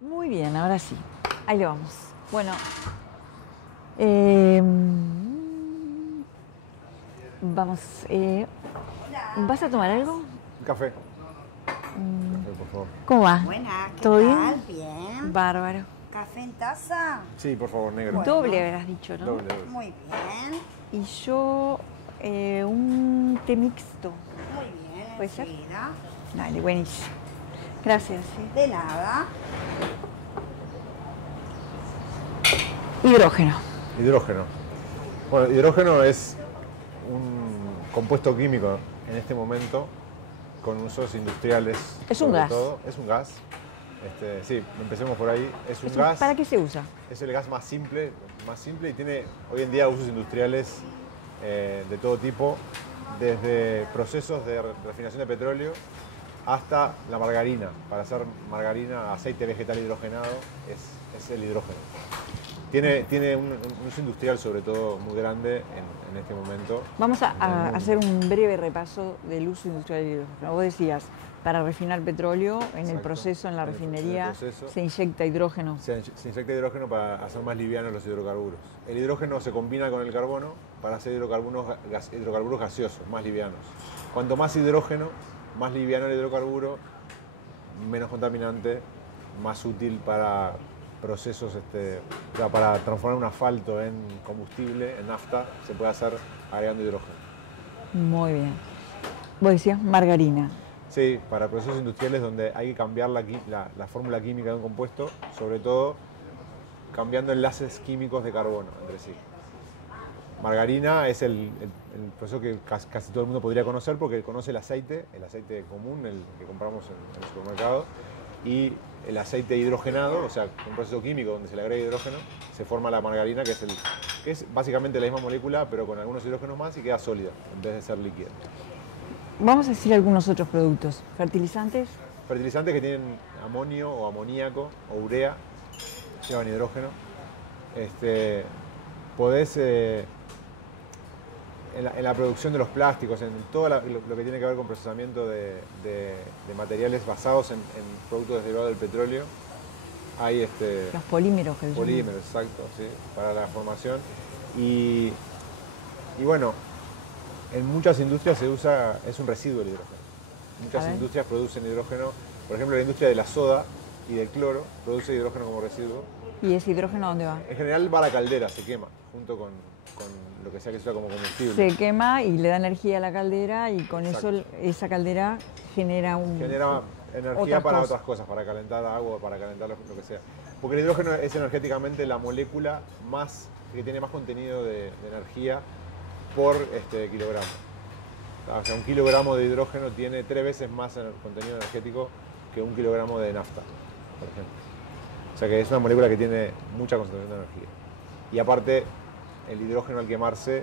Muy bien, ahora sí. Ahí le vamos. Bueno, vamos. ¿Vas a tomar algo? Un café. Café, por favor. ¿Cómo va? Buena, ¿qué ¿Todo tal? bien? Bien. Bárbaro. ¿Café en taza? Sí, por favor, negro. Bueno. Doble habrás dicho, ¿no? Doble. Muy bien. Y yo un té mixto. Muy bien. ¿Puede ser? enseguida. Dale, buenísimo. Gracias. Sí. De nada. Hidrógeno. Hidrógeno. Bueno, hidrógeno es un compuesto químico en este momento con usos industriales. Es un sobre gas. todo. Es un gas. Sí, empecemos por ahí. Es un gas. ¿Para qué se usa? Es el gas más simple y tiene hoy en día usos industriales de todo tipo, desde procesos de refinación de petróleo hasta la margarina. Para hacer margarina, aceite vegetal hidrogenado, es el hidrógeno. Tiene un uso industrial sobre todo muy grande en este momento. Vamos a hacer un breve repaso del uso industrial del hidrógeno. Vos decías, para refinar petróleo, en el Exacto. proceso, en la En el refinería, proceso. se inyecta hidrógeno. Se inyecta hidrógeno para hacer más livianos los hidrocarburos. El hidrógeno se combina con el carbono para hacer hidrocarburos gaseosos, más livianos. Cuanto más hidrógeno, más liviano el hidrocarburo, menos contaminante, más útil para procesos, para transformar un asfalto en combustible, en nafta, se puede hacer agregando hidrógeno. Muy bien. Vos decías margarina. Sí, para procesos industriales donde hay que cambiar la fórmula química de un compuesto, sobre todo cambiando enlaces químicos de carbono entre sí. Margarina es el proceso que casi todo el mundo podría conocer porque conoce el aceite común, el que compramos en el supermercado, y el aceite hidrogenado, o sea, un proceso químico donde se le agrega hidrógeno, se forma la margarina, que es básicamente la misma molécula, pero con algunos hidrógenos más y queda sólida, en vez de ser líquida. Vamos a decir algunos otros productos. Fertilizantes. Fertilizantes que tienen amonio o amoníaco o urea, llevan hidrógeno. Podés, en la producción de los plásticos, en todo lo que tiene que ver con procesamiento de materiales basados en productos derivados del petróleo, hay Los polímeros que le llaman. polímeros, exacto, ¿sí? Para la formación. Y bueno, en muchas industrias es un residuo el hidrógeno. Muchas industrias producen hidrógeno, por ejemplo la industria de la soda y del cloro produce hidrógeno como residuo. ¿Y ese hidrógeno dónde va? En general va a la caldera, se quema, junto con lo que sea que se usa como combustible. Se quema y le da energía a la caldera y con Exacto. eso esa caldera genera energía para otras cosas, para calentar agua, para calentar lo que sea. Porque el hidrógeno es energéticamente la molécula que tiene más contenido de energía por kilogramo. O sea, un kilogramo de hidrógeno tiene 3 veces más contenido energético que un kilogramo de nafta, por ejemplo. O sea que es una molécula que tiene mucha concentración de energía. Y aparte, el hidrógeno al quemarse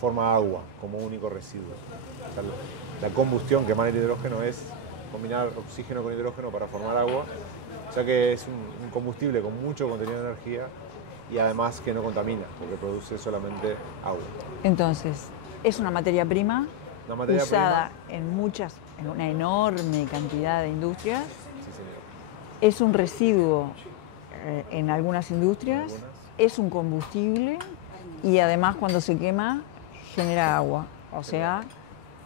forma agua como único residuo. O sea, la combustión que emana el hidrógeno es combinar oxígeno con hidrógeno para formar agua. O sea que es un combustible con mucho contenido de energía y además que no contamina, porque produce solamente agua. Entonces, es una materia prima usada en una enorme cantidad de industrias. Sí, señor. Es un residuo en algunas industrias, es un combustible y además cuando se quema genera agua. O sea,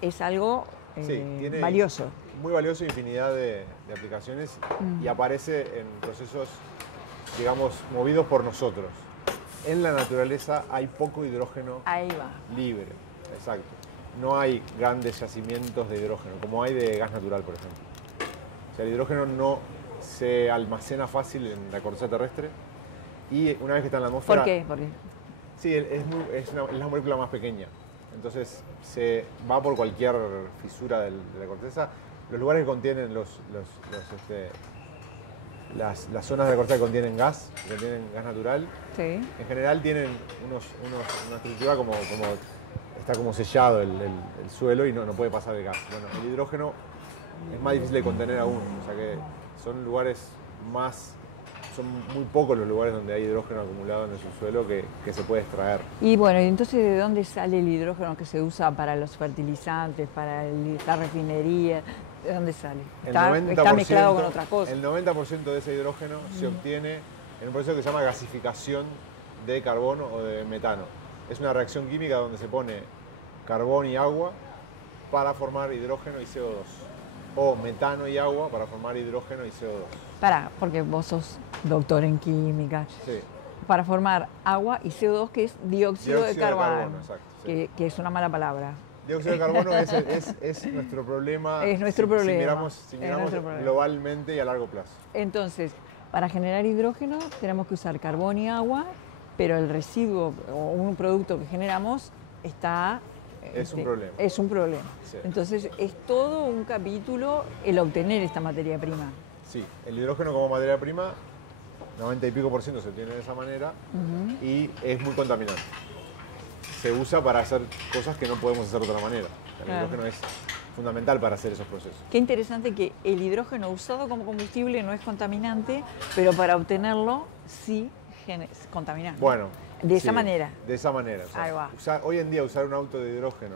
es algo tiene valioso. Muy valioso, infinidad de aplicaciones y aparece en procesos, digamos, movidos por nosotros. En la naturaleza hay poco hidrógeno libre, exacto. No hay grandes yacimientos de hidrógeno, como hay de gas natural, por ejemplo. O sea, el hidrógeno no se almacena fácil en la corteza terrestre y una vez que está en la atmósfera... ¿Por qué? Sí, es la molécula más pequeña. Entonces se va por cualquier fisura de la corteza. Los lugares que contienen las zonas de la corteza que contienen gas natural, sí, en general tienen una estructura como está como sellado el suelo y no puede pasar el gas. Bueno, el hidrógeno es más difícil de contener aún, o sea que son muy pocos los lugares donde hay hidrógeno acumulado en el subsuelo que se puede extraer. Y bueno, entonces ¿de dónde sale el hidrógeno que se usa para los fertilizantes, para la refinería? ¿De dónde sale? ¿Está mezclado con otra cosa? El 90% de ese hidrógeno se obtiene en un proceso que se llama gasificación de carbono o de metano. Es una reacción química donde se pone carbón y agua para formar hidrógeno y CO2. O metano y agua para formar hidrógeno y CO2. Porque vos sos doctor en química. Sí. Para formar agua y CO2, que es dióxido de carbono. Exacto, sí. Que es una mala palabra. Dióxido de carbono es nuestro problema. Es nuestro problema. Si miramos globalmente y a largo plazo. Entonces, para generar hidrógeno tenemos que usar carbón y agua, pero el residuo o un producto que generamos está... Es un problema. Es un problema. Sí. Entonces, es todo un capítulo el obtener esta materia prima. Sí, el hidrógeno como materia prima, 90 y pico % se obtiene de esa manera y es muy contaminante. Se usa para hacer cosas que no podemos hacer de otra manera. El hidrógeno es fundamental para hacer esos procesos. Qué interesante que el hidrógeno usado como combustible no es contaminante, pero para obtenerlo sí es contaminante. Bueno, de esa manera. De esa manera. O sea, ahí va. Hoy en día usar un auto de hidrógeno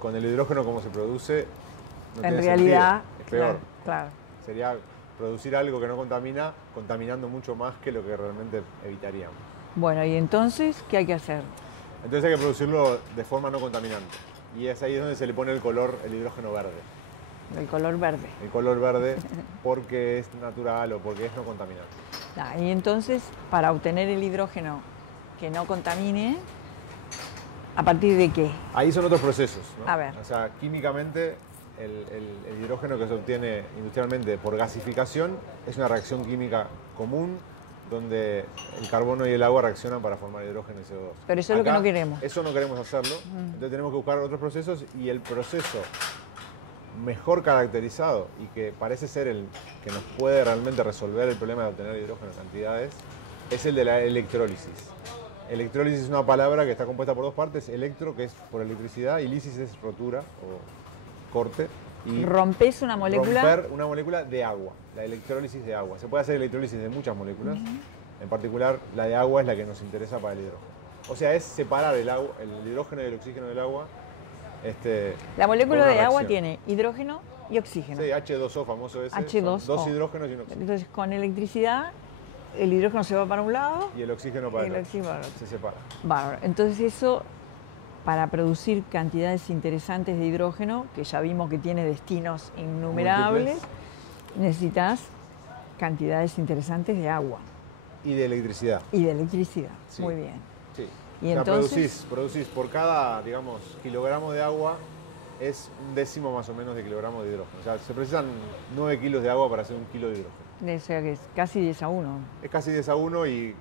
con el hidrógeno como se produce no en tiene realidad sentido. Es peor. Claro. Sería producir algo que no contamina, contaminando mucho más que lo que realmente evitaríamos. Bueno, y entonces, ¿qué hay que hacer? Entonces hay que producirlo de forma no contaminante. Y es ahí donde se le pone el hidrógeno verde. El color verde. El color verde porque es natural o porque es no contaminante. Y entonces, para obtener el hidrógeno que no contamine, ¿a partir de qué? Ahí son otros procesos, ¿no? A ver. O sea, químicamente el hidrógeno que se obtiene industrialmente por gasificación es una reacción química común donde el carbono y el agua reaccionan para formar hidrógeno y CO2. Pero eso es lo que no queremos. Eso no queremos hacerlo, entonces tenemos que buscar otros procesos y el proceso mejor caracterizado y que parece ser el que nos puede realmente resolver el problema de obtener hidrógeno en cantidades es el de la electrólisis. Electrólisis es una palabra que está compuesta por dos partes, electro, que es por electricidad, y lisis es rotura o corte. Y rompes una molécula. Romper una molécula de agua, la electrólisis de agua. Se puede hacer electrólisis de muchas moléculas, en particular la de agua es la que nos interesa para el hidrógeno. O sea, es separar el hidrógeno y el oxígeno del agua. La molécula de agua tiene hidrógeno y oxígeno. Sí, H2O famoso ese. H2O. Dos hidrógenos y un oxígeno. Entonces, con electricidad, el hidrógeno se va para un lado y el oxígeno para el otro. Se separa. Bárbaro. Entonces eso, para producir cantidades interesantes de hidrógeno, que ya vimos que tiene destinos innumerables, necesitas cantidades interesantes de agua. Y de electricidad. Y de electricidad, sí. Muy bien. Sí. Y entonces producís por cada, digamos, kilogramo de agua es 1/10 más o menos de kilogramo de hidrógeno. O sea, se precisan 9 kilos de agua para hacer 1 kilo de hidrógeno. O sea que es casi 10-1. Es casi 10-1 y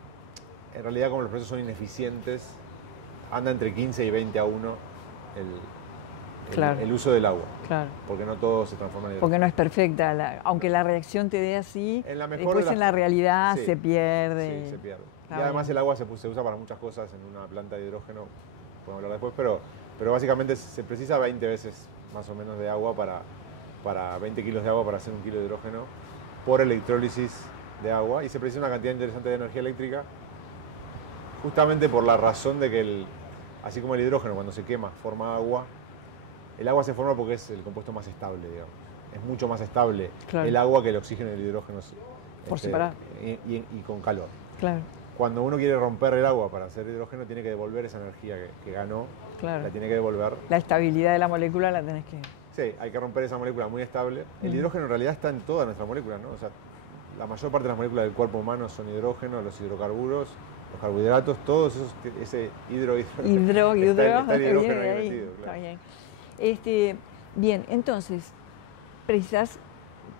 en realidad como los procesos son ineficientes, anda entre 15 y 20-1 el uso del agua. Claro. Porque no todo se transforma en hidrógeno. Porque no es perfecta. Aunque la reacción te dé así, después en la realidad sí, se pierde. Sí, se pierde. Y además el agua se usa para muchas cosas en una planta de hidrógeno, podemos hablar después, pero básicamente se precisa 20 veces más o menos de agua para 20 kilos de agua para hacer 1 kilo de hidrógeno por electrólisis de agua y se precisa una cantidad interesante de energía eléctrica justamente por la razón de que así como el hidrógeno cuando se quema forma agua, el agua se forma porque es el compuesto más estable, digamos. Es mucho más estable el agua que el oxígeno y el hidrógeno por separado y con calor. Claro. Cuando uno quiere romper el agua para hacer hidrógeno, tiene que devolver esa energía que ganó. Claro. La tiene que devolver. La estabilidad de la molécula la tenés que... Sí, hay que romper esa molécula muy estable. El hidrógeno en realidad está en toda nuestra molécula, ¿no? O sea, la mayor parte de las moléculas del cuerpo humano son hidrógeno, los hidrocarburos, los carbohidratos, todos esos, ese hidro está el hidrógeno ahí metido, claro. Está bien. Bien, entonces, precisas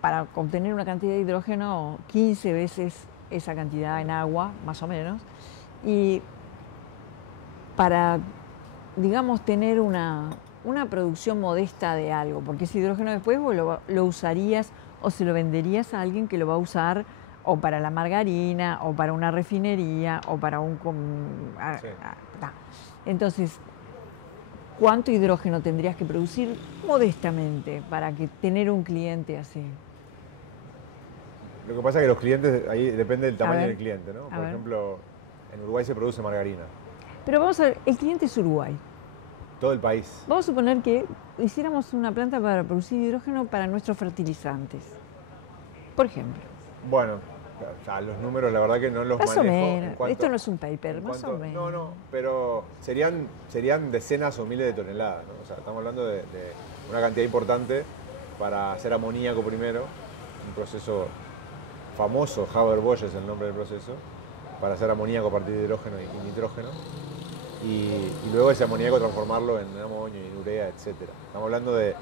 para obtener una cantidad de hidrógeno 15 veces esa cantidad en agua, más o menos, y para, digamos, tener una producción modesta de algo, porque ese hidrógeno después vos lo usarías o se lo venderías a alguien que lo va a usar o para la margarina, o para una refinería, o para un... Sí. Entonces, ¿cuánto hidrógeno tendrías que producir modestamente para que tener un cliente así? Lo que pasa es que los clientes, ahí depende del tamaño ver, del cliente, ¿no? a Por ver. ejemplo, en Uruguay se produce margarina. Pero vamos a ver, el cliente es Uruguay. Todo el país. Vamos a suponer que hiciéramos una planta para producir hidrógeno para nuestros fertilizantes, por ejemplo. Bueno, ya los números la verdad que no los Más o manejo. menos. Esto no es un paper, más o menos. No, pero serían decenas o miles de toneladas, ¿no? O sea, estamos hablando de una cantidad importante para hacer amoníaco primero, un proceso famoso, Haber-Bosch es el nombre del proceso, para hacer amoníaco a partir de hidrógeno y nitrógeno, y luego ese amoníaco transformarlo en amonio, en urea, etc. Estamos hablando de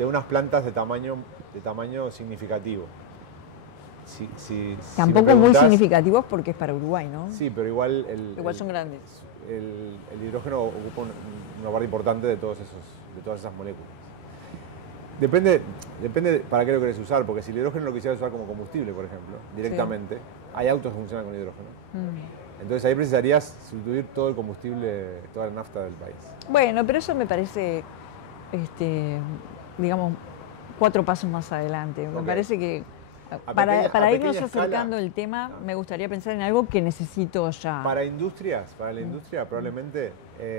unas plantas de tamaño significativo. Tampoco muy significativos porque es para Uruguay, ¿no? Sí, pero igual son grandes. El hidrógeno ocupa una parte importante de todas esas moléculas. Depende para qué lo querés usar, porque si el hidrógeno lo quisieras usar como combustible, por ejemplo, directamente, sí. Hay autos que funcionan con hidrógeno. Entonces ahí precisarías sustituir todo el combustible, toda la nafta del país. Bueno, pero eso me parece, digamos, 4 pasos más adelante. Me parece que para irnos acercando el tema, me gustaría pensar en algo que necesito ya. Para la industria, probablemente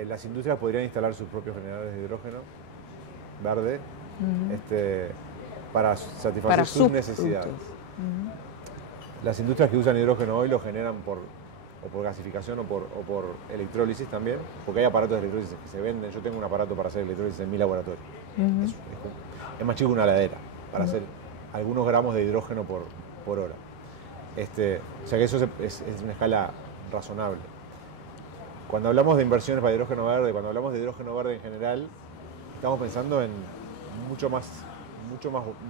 las industrias podrían instalar sus propios generadores de hidrógeno verde para satisfacer sus necesidades. Las industrias que usan hidrógeno hoy lo generan por gasificación o por electrólisis también, porque hay aparatos de electrólisis que se venden. Yo tengo un aparato para hacer electrólisis en mi laboratorio. Es más chico que una heladera, para hacer algunos gramos de hidrógeno por hora. O sea que eso es una escala razonable. Cuando hablamos de inversiones para hidrógeno verde, cuando hablamos de hidrógeno verde en general, estamos pensando en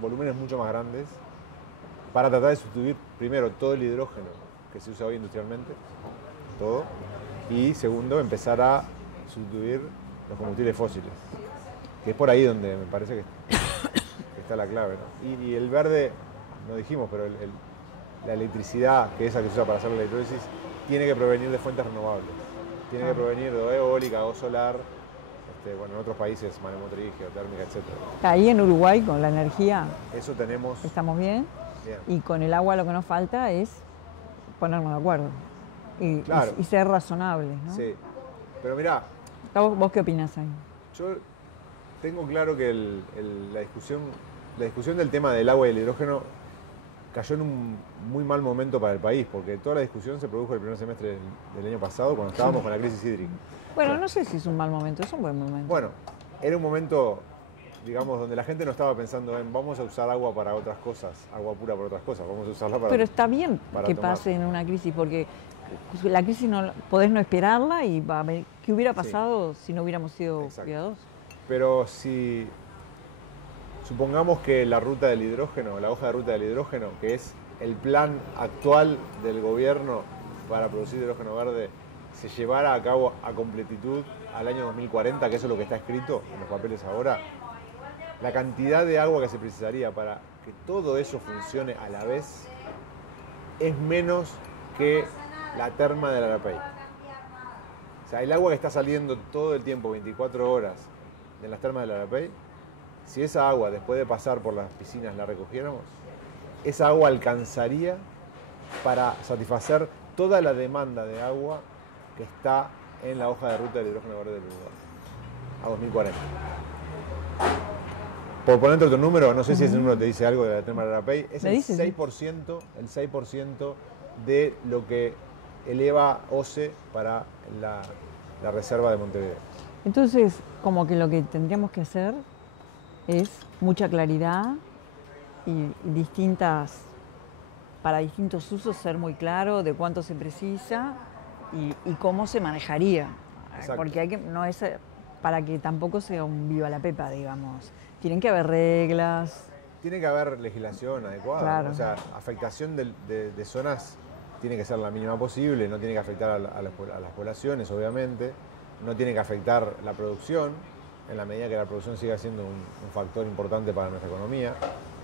volúmenes mucho más grandes para tratar de sustituir primero todo el hidrógeno que se usa hoy industrialmente, todo, y segundo, empezar a sustituir los combustibles fósiles, que es por ahí donde me parece que está la clave, ¿no? Y el verde, no dijimos, pero la electricidad, que es la que se usa para hacer la electrólisis, tiene que provenir de fuentes renovables, tiene que provenir de eólica o solar, en otros países, maremotriz, geotérmica, etc. Ahí en Uruguay, con la energía, eso tenemos. Estamos bien. Y con el agua lo que nos falta es ponernos de acuerdo y ser razonables, ¿no? Sí, pero mirá. ¿Vos qué opinás ahí? Yo tengo claro que la discusión del tema del agua y el hidrógeno cayó en un muy mal momento para el país, porque toda la discusión se produjo el primer semestre del año pasado, cuando estábamos con la crisis hídrica. Bueno, no sé si es un mal momento, es un buen momento. Bueno, era un momento, digamos, donde la gente no estaba pensando en vamos a usar agua para otras cosas, agua pura para otras cosas, vamos a usarla para. Pero está bien que tomar. pase en una crisis, porque la crisis podés no esperarla y va a ver qué hubiera pasado si no hubiéramos sido cuidadosos. Pero si supongamos que la ruta del hidrógeno, la hoja de ruta del hidrógeno, que es el plan actual del gobierno para producir hidrógeno verde, se llevara a cabo a completitud al año 2040, que eso es lo que está escrito en los papeles ahora, la cantidad de agua que se precisaría para que todo eso funcione a la vez es menos que la terma del Arapey. O sea, el agua que está saliendo todo el tiempo, 24 horas, de las termas del Arapey, si esa agua, después de pasar por las piscinas, la recogiéramos, esa agua alcanzaría para satisfacer toda la demanda de agua que está en la hoja de ruta del hidrógeno verde del Uruguay a 2040. Por ponerte otro número, no sé si ese número te dice algo de la terma del Arapey, es el 6% de lo que eleva OCE para la reserva de Montevideo. Entonces, como que lo que tendríamos que hacer es mucha claridad y para distintos usos ser muy claro de cuánto se precisa y cómo se manejaría. Exacto. Porque no es para que tampoco sea un viva la pepa, digamos. Tienen que haber reglas. Tiene que haber legislación adecuada. Claro. O sea, afectación de zonas tiene que ser la mínima posible, no tiene que afectar a las poblaciones, obviamente, no tiene que afectar la producción, en la medida que la producción siga siendo un factor importante para nuestra economía.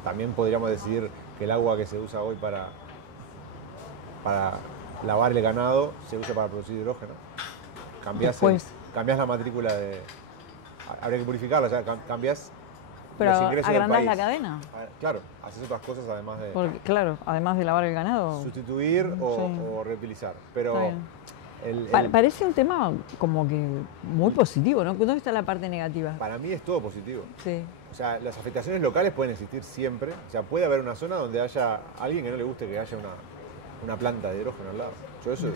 También podríamos decir que el agua que se usa hoy para lavar el ganado se usa para producir hidrógeno. Cambiás la matrícula habría que purificarla, o sea, cambiás pero los ingresos del agrandás país. la cadena. Claro, haces otras cosas además de Porque, claro, además de lavar el ganado. sustituir o reutilizar. Pero parece un tema como que muy positivo, ¿no? ¿Dónde está la parte negativa? Para mí es todo positivo. Sí. O sea, las afectaciones locales pueden existir siempre. O sea, puede haber una zona donde haya alguien que no le guste que haya una planta de hidrógeno al lado. Yo eso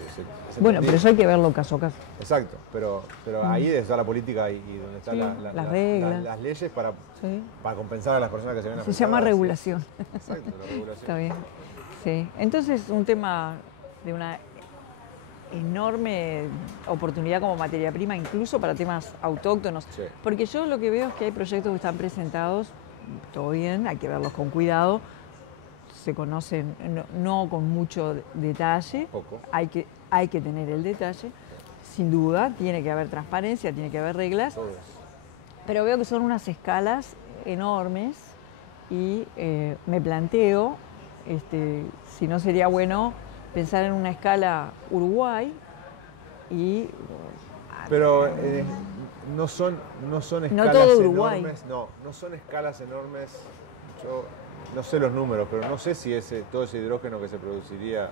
bueno, pero eso hay que verlo caso a caso. Exacto, pero ahí está la política y donde están las reglas. las leyes para compensar a las personas que se ven afectadas. Se llama regulación. Exacto, la regulación. Está bien. Sí. Entonces, un tema de una enorme oportunidad como materia prima, incluso para temas autóctonos. Sí. Porque yo lo que veo es que hay proyectos que están presentados, todo bien, hay que verlos con cuidado, se conocen no con mucho detalle, Poco. hay que tener el detalle, sin duda, tiene que haber transparencia, tiene que haber reglas, Todo. pero veo que son unas escalas enormes y me planteo si no sería bueno pensar en una escala Uruguay y... Pero no son escalas no todo Uruguay. enormes. No son escalas enormes. Yo no sé los números, pero no sé si todo ese hidrógeno que se produciría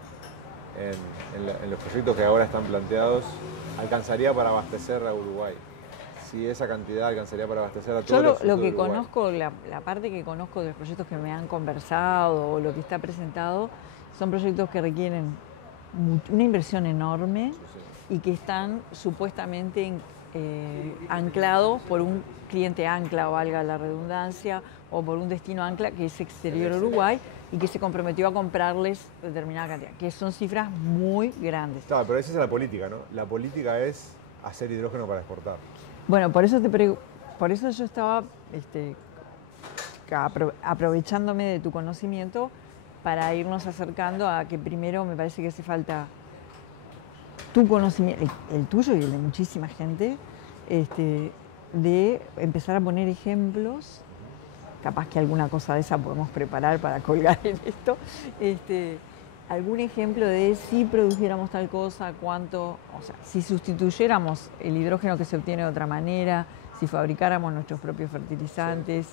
en los proyectos que ahora están planteados alcanzaría para abastecer a Uruguay. Si esa cantidad alcanzaría para abastecer a todos los lo que conozco, la parte que conozco de los proyectos que me han conversado o lo que está presentado, son proyectos que requieren una inversión enorme y que están supuestamente anclados por un cliente ancla, valga la redundancia, o por un destino ancla que es exterior a Uruguay y que se comprometió a comprarles determinada cantidad, que son cifras muy grandes. Claro, pero esa es la política, ¿no? La política es hacer hidrógeno para exportar. Bueno, por eso yo estaba aprovechándome de tu conocimiento para irnos acercando a que primero me parece que hace falta tu conocimiento, el tuyo y el de muchísima gente, de empezar a poner ejemplos, capaz que alguna cosa de esa podemos preparar para colgar en esto, algún ejemplo de si produjéramos tal cosa, cuánto, o sea, si sustituyéramos el hidrógeno que se obtiene de otra manera, si fabricáramos nuestros propios fertilizantes,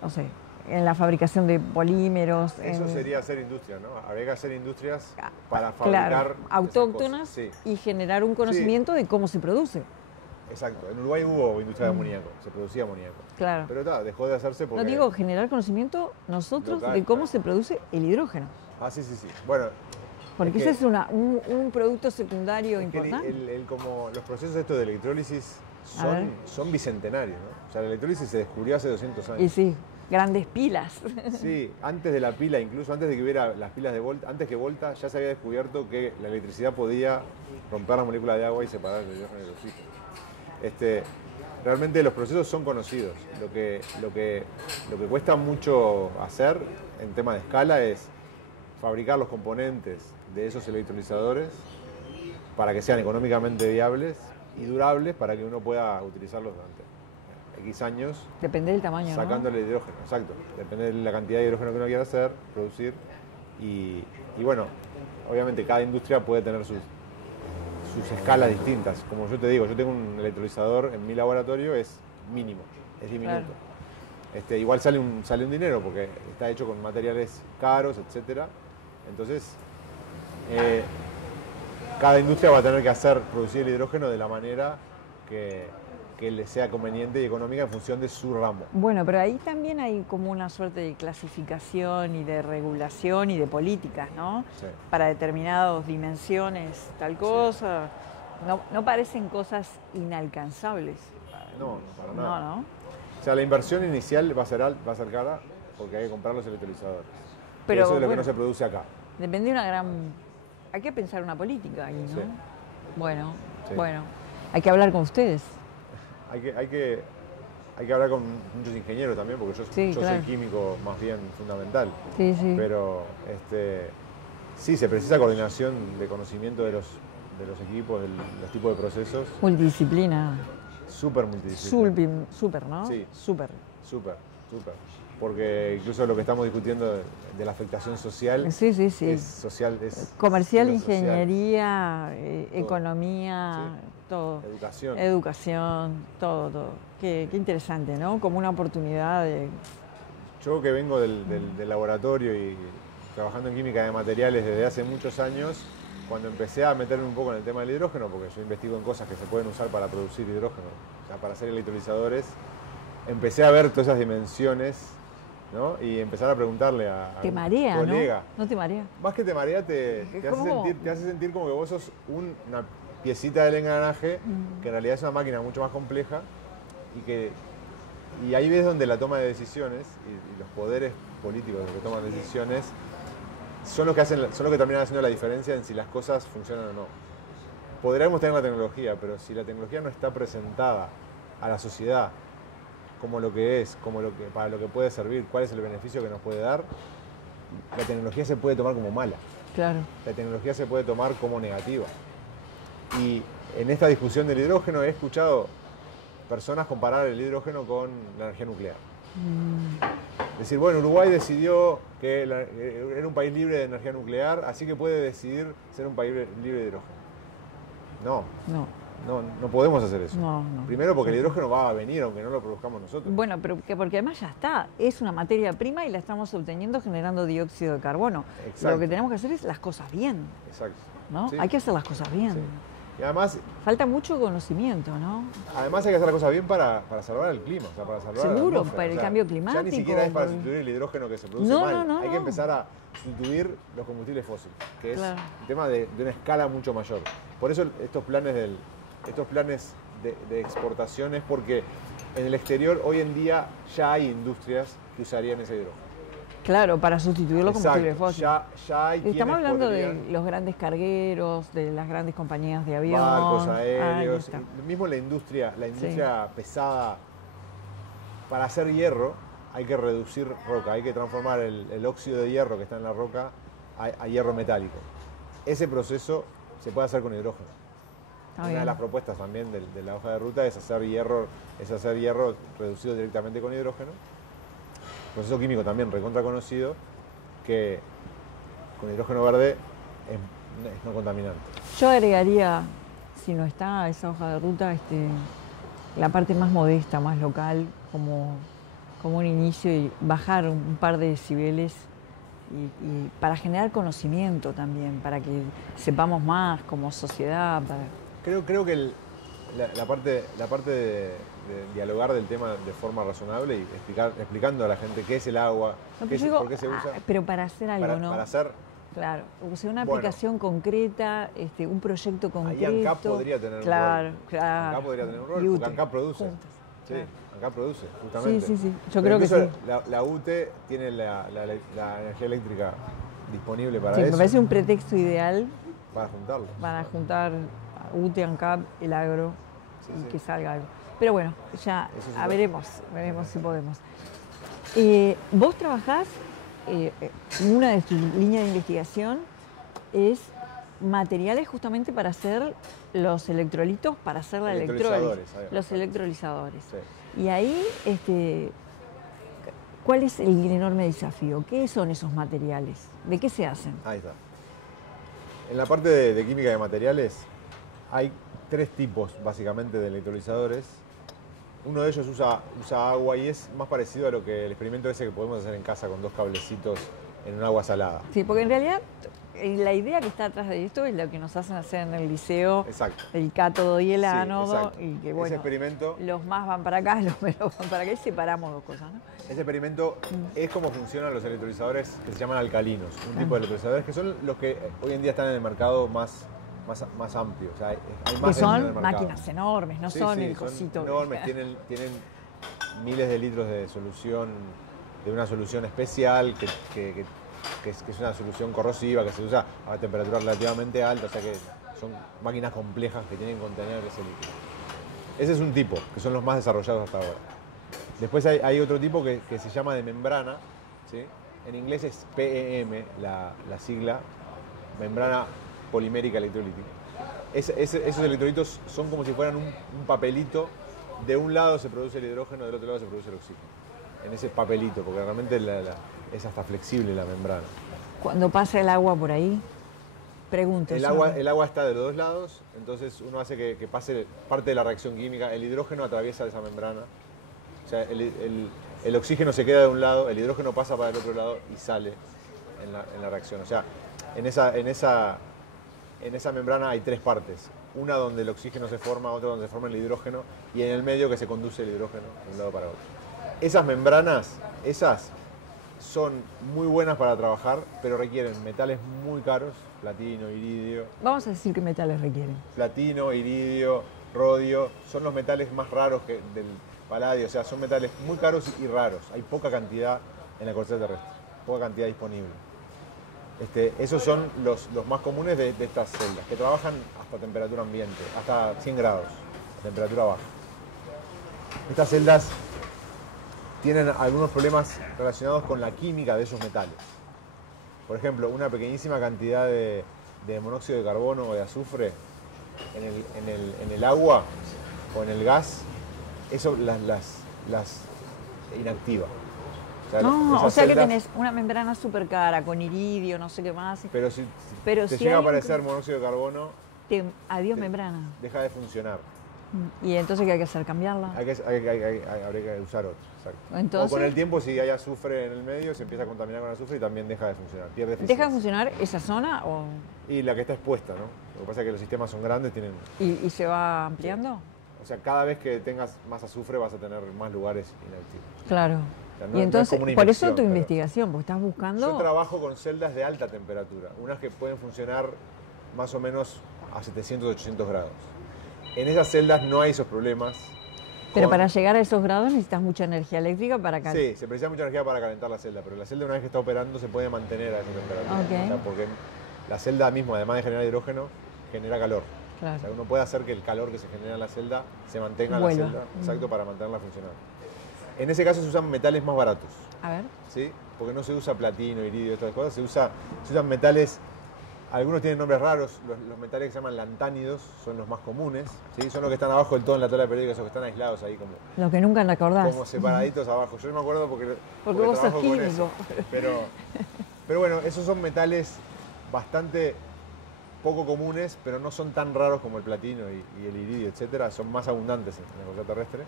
no sé, en la fabricación de polímeros. Eso sería hacer industria, ¿no? Habría que hacer industrias para fabricar claro, autóctonas sí. Y generar un conocimiento de cómo se produce. Exacto. En Uruguay hubo industria de amoníaco, se producía amoníaco. Claro. Pero dejó de hacerse porque... No digo generar conocimiento nosotros local, de cómo se produce el hidrógeno. Ah, sí. Bueno... Porque ese es un producto secundario importante. Como los procesos estos de electrólisis son bicentenarios, ¿no? O sea, la electrólisis se descubrió hace 200 años. Y sí, grandes pilas. Sí, antes de la pila, incluso antes de que hubiera las pilas de Volta, antes que Volta ya se había descubierto que la electricidad podía romper la molécula de agua y separar el hidrógeno y el oxígeno. Realmente los procesos son conocidos. Lo que cuesta mucho hacer en tema de escala es fabricar los componentes de esos electrolizadores para que sean económicamente viables y durables para que uno pueda utilizarlos durante X años. Depende del tamaño, sacándole ¿no? hidrógeno, exacto. Depende de la cantidad de hidrógeno que uno quiera hacer, producir. Y bueno, obviamente cada industria puede tener sus escalas distintas. Como yo te digo, yo tengo un electrolizador en mi laboratorio, es mínimo, es diminuto. Claro. Igual sale un dinero porque está hecho con materiales caros, etcétera. Entonces, cada industria va a tener que producir el hidrógeno de la manera que le sea conveniente y económica en función de su ramo. Bueno, pero ahí también hay como una suerte de clasificación y de regulación y de políticas, ¿no? Sí. Para determinadas dimensiones, tal cosa. Sí. No parecen cosas inalcanzables. No, para nada. No. O sea, la inversión inicial va a ser cara porque hay que comprar los electrolizadores. Pero eso es lo que no se produce acá. Depende de una gran... Hay que pensar una política ahí, ¿no? Sí. Bueno, hay que hablar con ustedes. Hay que hablar con muchos ingenieros también, porque yo soy químico más bien fundamental. Sí. Pero sí, se precisa coordinación de conocimiento de los equipos, de los tipos de procesos. Multidisciplina. Súper multidisciplina. Súper, ¿no? Sí. Súper. Porque incluso lo que estamos discutiendo de la afectación social es social. Comercial, es ingeniería, economía, todo. Educación. Educación, todo, todo. Qué interesante, ¿no? Como una oportunidad de... Yo que vengo del laboratorio y trabajando en química de materiales desde hace muchos años, cuando empecé a meterme un poco en el tema del hidrógeno, porque yo investigo en cosas que se pueden usar para producir hidrógeno, o sea, para hacer electrolizadores, empecé a ver todas esas dimensiones, ¿no? Y empezar a preguntarle a Te marea, colega. ¿no? ¿No te marea? Más que te marea, te hace sentir como que vos sos una piecita del engranaje, que en realidad es una máquina mucho más compleja y ahí ves donde la toma de decisiones y los poderes políticos que toman decisiones son los que terminan haciendo la diferencia en si las cosas funcionan o no. Podríamos tener la tecnología, pero si la tecnología no está presentada a la sociedad como lo que es, para lo que puede servir, cuál es el beneficio que nos puede dar, la tecnología se puede tomar como mala. Claro. La tecnología se puede tomar como negativa. Y en esta discusión del hidrógeno he escuchado personas comparar el hidrógeno con la energía nuclear. Decir, bueno, Uruguay decidió que era un país libre de energía nuclear, así que puede decidir ser un país libre de hidrógeno. No podemos hacer eso. No. Primero porque el hidrógeno va a venir aunque no lo produzcamos nosotros. Bueno, pero porque además ya está, es una materia prima y la estamos obteniendo generando dióxido de carbono. Exacto. Lo que tenemos que hacer es las cosas bien. Exacto. ¿No? Sí. Hay que hacer las cosas bien. Sí. Y además, falta mucho conocimiento, ¿no? Además hay que hacer las cosas bien para salvar el clima, o sea, para salvar seguro, la atmósfera. para el cambio climático. Ya ni siquiera es para sustituir el hidrógeno que se produce mal. Hay que empezar a sustituir los combustibles fósiles, que es un tema de una escala mucho mayor. Por eso estos planes de exportación es porque en el exterior hoy en día ya hay industrias que usarían ese hidrógeno. Claro, para sustituir los combustibles fósiles. Ya hay Estamos hablando de los grandes cargueros, de las grandes compañías de avión. Barcos aéreos, mismo la industria pesada. Para hacer hierro hay que reducir roca, hay que transformar el óxido de hierro que está en la roca a hierro metálico. Ese proceso se puede hacer con hidrógeno. Una de las propuestas también de la hoja de ruta es hacer hierro reducido directamente con hidrógeno. Proceso químico también recontra conocido, que con hidrógeno verde es no contaminante. Yo agregaría, si no está esa hoja de ruta, la parte más modesta, más local, como un inicio y bajar un par de decibeles y para generar conocimiento también, para que sepamos más como sociedad. Creo que la parte de dialogar del tema de forma razonable y explicando a la gente qué es el agua, por qué se usa. Pero para hacer algo, ¿no? Para hacer. Claro, o sea, una aplicación concreta, un proyecto concreto. Ahí ANCAP podría tener un rol. ANCAP podría tener un rol, porque ANCAP produce. Sí, ANCAP produce, justamente. Sí. Yo creo que sí. La UTE tiene la energía eléctrica disponible para eso. Me parece un pretexto ideal para juntarlo. Para juntar UTE, ANCAP, el agro y que salga algo. Pero bueno, ya veremos si podemos. Vos trabajás, una de tus líneas de investigación es materiales justamente para hacer los electrolitos, para hacer la electrólisis. Los electrolizadores. Sí. Y ahí, ¿cuál es el enorme desafío? ¿Qué son esos materiales? ¿De qué se hacen? Ahí está. En la parte de química de materiales hay 3 tipos básicamente de electrolizadores. Uno de ellos usa agua y es más parecido a lo que el experimento ese que podemos hacer en casa con 2 cablecitos en un agua salada. Sí, porque en realidad la idea que está atrás de esto es lo que nos hacen hacer en el liceo. Exacto. El cátodo y el ánodo. Y que bueno, ese experimento, los más van para acá, los menos van para acá y separamos 2 cosas, ¿no? Ese experimento es cómo funcionan los electrolizadores que se llaman alcalinos. Un tipo de electrolizadores que son los que hoy en día están en el mercado más amplio. O sea, hay más que son máquinas enormes, no son el cosito. Son enormes, tienen miles de litros de solución, de una solución especial que es una solución corrosiva que se usa a temperatura relativamente alta, o sea que son máquinas complejas que tienen que contener ese líquido. Ese es un tipo, que son los más desarrollados hasta ahora. Después hay otro tipo que se llama de membrana, ¿sí? En inglés es PEM, la sigla, membrana polimérica electrolítica. Esos electrolitos son como si fueran un papelito. De un lado se produce el hidrógeno, del otro lado se produce el oxígeno. En ese papelito, porque realmente es hasta flexible la membrana. Cuando pasa el agua por ahí, Pregunto. El agua está de los dos lados, entonces uno hace que pase parte de la reacción química. El hidrógeno atraviesa esa membrana. O sea, el oxígeno se queda de un lado, el hidrógeno pasa para el otro lado y sale en la reacción. O sea, en esa membrana hay tres partes. Una donde el oxígeno se forma, otra donde se forma el hidrógeno y en el medio que se conduce el hidrógeno de un lado para otro. Esas membranas, son muy buenas para trabajar, pero requieren metales muy caros, platino, iridio. Vamos a decir qué metales requieren. Platino, iridio, rodio, son los metales más raros del paladio, o sea, son metales muy caros y raros. Hay poca cantidad en la corteza terrestre, poca cantidad disponible. Esos son los más comunes de estas celdas, que trabajan hasta temperatura ambiente, hasta 100 grados, temperatura baja. Estas celdas tienen algunos problemas relacionados con la química de esos metales. Por ejemplo, una pequeñísima cantidad de monóxido de carbono o de azufre en el agua o en el gas, eso las inactiva. No, o sea que tenés una membrana súper cara con iridio, no sé qué más. Pero si si llega a aparecer monóxido de carbono, adiós membrana. Deja de funcionar. ¿Y entonces qué hay que hacer? ¿Cambiarla? Habría que usar otra, exacto. Entonces, o con el tiempo, si hay azufre en el medio, se empieza a contaminar con azufre y también deja de funcionar, pierde eficiencia. ¿Deja de funcionar esa zona o...? Y la que está expuesta, ¿no? Lo que pasa es que los sistemas son grandes, tienen... ¿Y se va ampliando? Sí. O sea, cada vez que tengas más azufre vas a tener más lugares inactivos. Claro. O sea, y entonces, por eso tu investigación, porque estás buscando... Yo trabajo con celdas de alta temperatura, unas que pueden funcionar más o menos a 700, 800 grados. En esas celdas no hay esos problemas. Pero para llegar a esos grados necesitas mucha energía eléctrica para calentar. Sí, se precisa mucha energía para calentar la celda, pero la celda una vez que está operando se puede mantener a esa temperatura. Okay. O sea, porque la celda misma, además de generar hidrógeno, genera calor. Claro. O sea, uno puede hacer que el calor que se genera en la celda se mantenga en la celda, exacto, para mantenerla funcionando. En ese caso se usan metales más baratos. A ver. ¿Sí? Porque no se usa platino, iridio, estas cosas, se usan metales. Algunos tienen nombres raros, los metales que se llaman lantánidos son los más comunes, ¿sí? Son los que están abajo del todo en la tabla periódica, esos que están aislados ahí como... Los que nunca te acordás. Como separaditos abajo. Yo no me acuerdo porque vos sos químico. Pero bueno, esos son metales bastante poco comunes, pero no son tan raros como el platino y el iridio, etcétera. Son más abundantes en la corteza terrestre.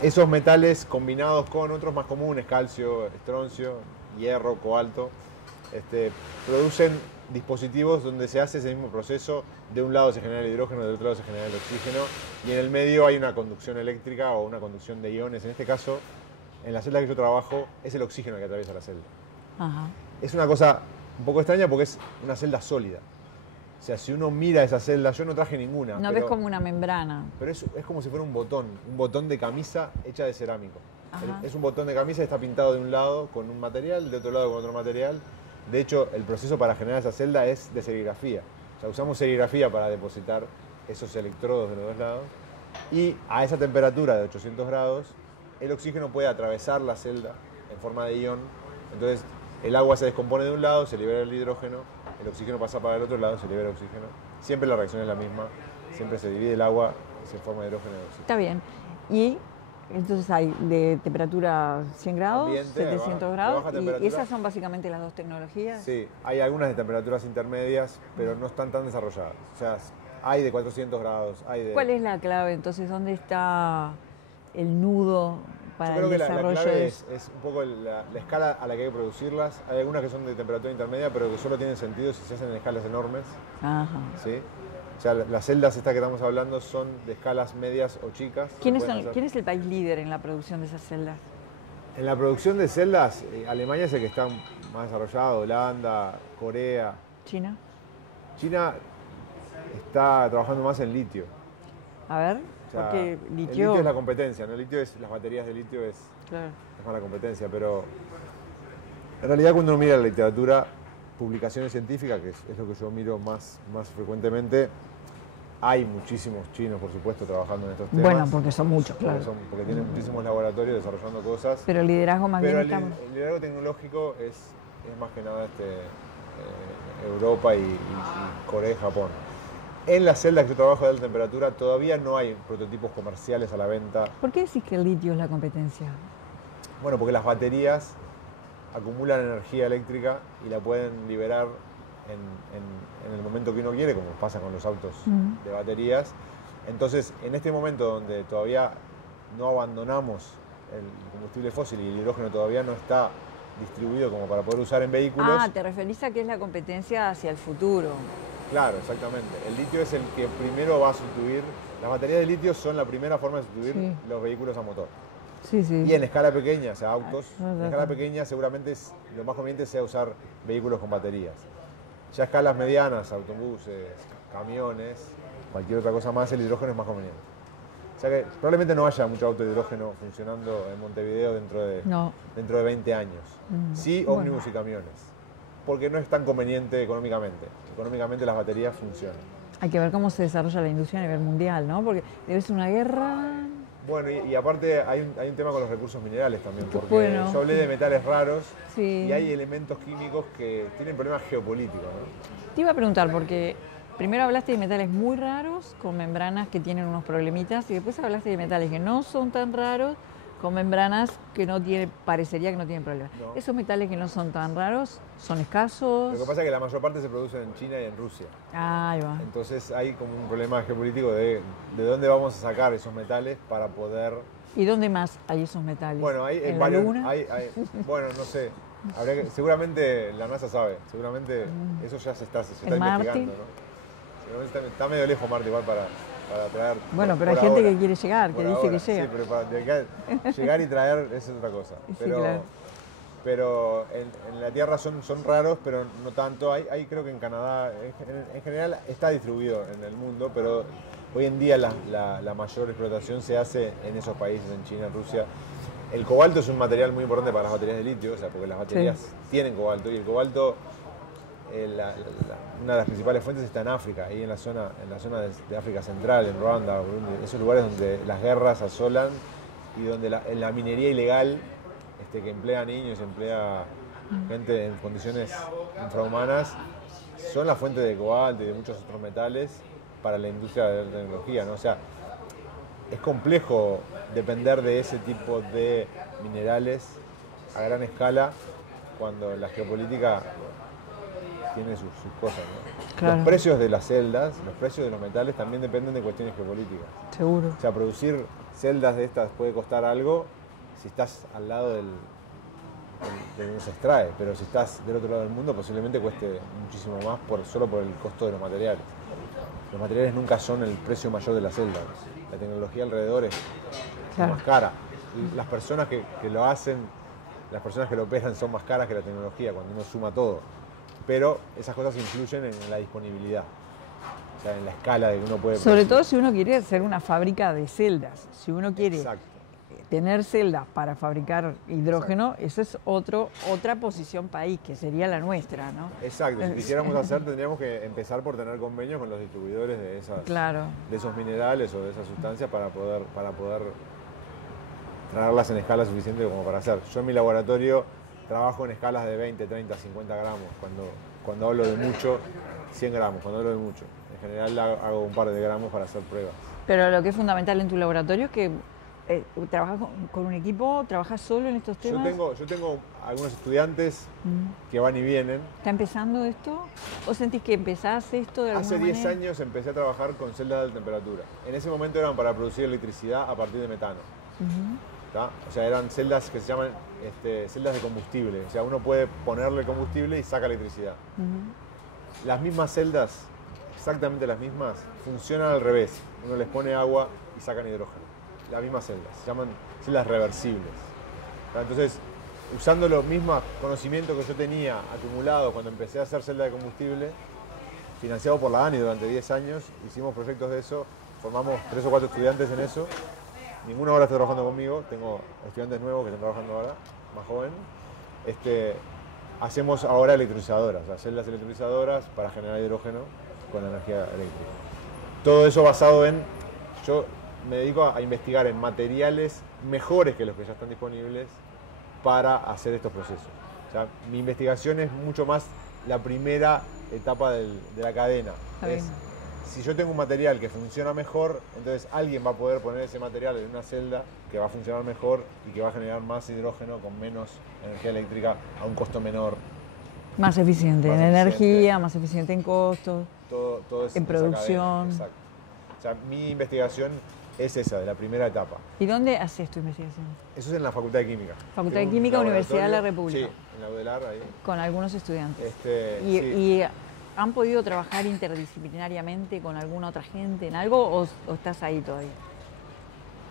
Esos metales combinados con otros más comunes, calcio, estroncio, hierro, cobalto, producen dispositivos donde se hace ese mismo proceso. De un lado se genera el hidrógeno, del otro lado se genera el oxígeno y en el medio hay una conducción eléctrica o una conducción de iones. En este caso, en la celda que yo trabajo, es el oxígeno que atraviesa la celda. Ajá. Es una cosa un poco extraña porque es una celda sólida. O sea, si uno mira esa celda, yo no traje ninguna. No ves como una membrana. Pero es como si fuera un botón de camisa hecha de cerámico. Ajá. Es un botón de camisa que está pintado de un lado con un material, de otro lado con otro material. De hecho, el proceso para generar esa celda es de serigrafía. O sea, usamos serigrafía para depositar esos electrodos de los dos lados. Y a esa temperatura de 800 grados, el oxígeno puede atravesar la celda en forma de ion. Entonces, el agua se descompone de un lado, se libera el hidrógeno, el oxígeno pasa para el otro lado, se libera el oxígeno. Siempre la reacción es la misma, siempre se divide el agua y se forma hidrógeno y oxígeno. Está bien. Y entonces hay de temperatura 100 grados, Ambiente, 700 grados, baja y esas son básicamente las dos tecnologías. Sí, hay algunas de temperaturas intermedias, pero no están tan desarrolladas. O sea, hay de 400 grados, hay de... ¿Cuál es la clave entonces? ¿Dónde está el nudo para el desarrollo? Yo creo que la clave es un poco la escala a la que hay que producirlas. Hay algunas que son de temperatura intermedia, pero que solo tienen sentido si se hacen en escalas enormes. Ajá. ¿Sí? O sea, las celdas estas que estamos hablando son de escalas medias o chicas. ¿Quién es el país líder en la producción de esas celdas? En la producción de celdas, Alemania es el que está más desarrollado, Holanda, Corea. ¿China? China está trabajando más en litio. A ver, o sea, porque el litio... litio es la competencia, ¿no? El litio las baterías de litio es más la competencia, pero en realidad cuando uno mira la literatura, publicaciones científicas, que es lo que yo miro más frecuentemente, hay muchísimos chinos, por supuesto, trabajando en estos temas. Bueno, porque son muchos, claro. Porque tienen muchísimos laboratorios desarrollando cosas. Pero el liderazgo más bien estamos... El liderazgo tecnológico es más que nada Europa y Corea y Japón. En las celdas que yo trabajo de alta temperatura todavía no hay prototipos comerciales a la venta. ¿Por qué decís que el litio es la competencia? Bueno, porque las baterías acumulan energía eléctrica y la pueden liberar en el momento que uno quiere, como pasa con los autos de baterías. Entonces, en este momento donde todavía no abandonamos el combustible fósil y el hidrógeno todavía no está distribuido como para poder usar en vehículos. Ah, te referís a que es la competencia hacia el futuro. Claro, exactamente. El litio es el que primero va a sustituir. Las baterías de litio son la primera forma de sustituir los vehículos a motor. Sí, sí. Y en escala pequeña, o sea, autos, en escala pequeña seguramente lo más conveniente sea usar vehículos con baterías. Ya a escalas medianas, autobuses, camiones, cualquier otra cosa más, el hidrógeno es más conveniente. O sea que probablemente no haya mucho auto de hidrógeno funcionando en Montevideo dentro de 20 años. Sí, ómnibus y camiones. Porque no es tan conveniente económicamente. Económicamente las baterías funcionan. Hay que ver cómo se desarrolla la industria a nivel mundial, ¿no? Porque debe ser una guerra. Bueno, y aparte hay un tema con los recursos minerales también, porque yo hablé de metales raros y hay elementos químicos que tienen problemas geopolíticos, ¿no? Te iba a preguntar, porque primero hablaste de metales muy raros, con membranas que tienen unos problemitas, y después hablaste de metales que no son tan raros, con membranas que no tienen, parecería que no tienen problemas. No. Esos metales que no son tan raros son escasos. Lo que pasa es que la mayor parte se producen en China y en Rusia. Ah, ahí va. Entonces hay como un problema geopolítico de dónde vamos a sacar esos metales para poder... ¿Y dónde más hay esos metales? Bueno, hay ¿En varios, la Luna? bueno, no sé. Seguramente la NASA sabe, seguramente eso ya se está investigando, ¿no? Está medio lejos Marte igual para traer. Bueno, pero hay gente que quiere llegar, que dice que llega. Sí, pero para llegar y traer es otra cosa. Pero, sí, claro. Pero en la Tierra son raros, pero no tanto. Hay creo que en Canadá, en general está distribuido en el mundo, pero hoy en día la mayor explotación se hace en esos países, en China, en Rusia. El cobalto es un material muy importante para las baterías de litio, o sea, porque las baterías tienen cobalto y el cobalto, una de las principales fuentes está en África, ahí en la zona de África Central, en Ruanda, Burundi, esos lugares donde las guerras asolan y donde la minería ilegal que emplea niños, emplea gente en condiciones infrahumanas, son la fuente de cobalto y de muchos otros metales para la industria de la tecnología, ¿no? O sea, es complejo depender de ese tipo de minerales a gran escala cuando la geopolítica tiene sus cosas, ¿no? Claro. Los precios de las celdas, los precios de los metales también dependen de cuestiones geopolíticas. Seguro. O sea, producir celdas de estas puede costar algo si estás al lado de donde se extrae, pero si estás del otro lado del mundo posiblemente cueste muchísimo más solo por el costo de los materiales. Los materiales nunca son el precio mayor de la celda. La tecnología alrededor es más cara. Y las personas que lo hacen, las personas que lo operan son más caras que la tecnología cuando uno suma todo. Pero esas cosas influyen en la disponibilidad, o sea, en la escala de que uno puede producir. Sobre todo si uno quiere hacer una fábrica de celdas. Si uno quiere tener celdas para fabricar hidrógeno, esa es otra posición país, que sería la nuestra, ¿no? Exacto, si quisiéramos hacer tendríamos que empezar por tener convenios con los distribuidores de esos minerales o de esas sustancias para poder traerlas en escala suficiente como para hacer. Yo en mi laboratorio trabajo en escalas de 20, 30, 50 gramos, cuando hablo de mucho, 100 gramos, cuando hablo de mucho. En general hago un par de gramos para hacer pruebas. Pero lo que es fundamental en tu laboratorio es que ¿trabajas con un equipo? ¿Trabajas solo en estos temas? Yo tengo algunos estudiantes que van y vienen. ¿Está empezando esto? ¿O sentís que empezás esto de alguna manera? Hace 10 años empecé a trabajar con celdas de alta temperatura. En ese momento eran para producir electricidad a partir de metano. O sea, eran celdas que se llaman celdas de combustible. O sea, uno puede ponerle combustible y saca electricidad. Las mismas celdas, exactamente las mismas, funcionan al revés. Uno les pone agua y sacan hidrógeno. Las mismas celdas, se llaman celdas reversibles. Entonces, usando los mismos conocimientos que yo tenía acumulados cuando empecé a hacer celda de combustible, financiado por la ANI durante 10 años, hicimos proyectos de eso, formamos 3 o 4 estudiantes en eso. Ninguno ahora está trabajando conmigo, tengo estudiantes nuevos que están trabajando ahora, más jóvenes. Hacemos ahora electrolizadoras, o sea, celdas electrolizadoras para generar hidrógeno con energía eléctrica. Todo eso basado en... Yo me dedico a investigar en materiales mejores que los que ya están disponibles para hacer estos procesos. O sea, mi investigación es mucho más la primera etapa de la cadena. Si yo tengo un material que funciona mejor, entonces alguien va a poder poner ese material en una celda que va a funcionar mejor y que va a generar más hidrógeno con menos energía eléctrica a un costo menor Más eficiente Más en eficiente. energía, más eficiente en costos, todo en producción. Exacto. O sea, mi investigación es esa, de la primera etapa. ¿Y dónde haces tu investigación? Eso es en la Facultad de Química. Facultad de Tengo un Química, Universidad de la laboratorio, República. Sí, en la UDELAR, ahí. Con algunos estudiantes. Sí. ¿Y han podido trabajar interdisciplinariamente con alguna otra gente en algo o estás ahí todavía?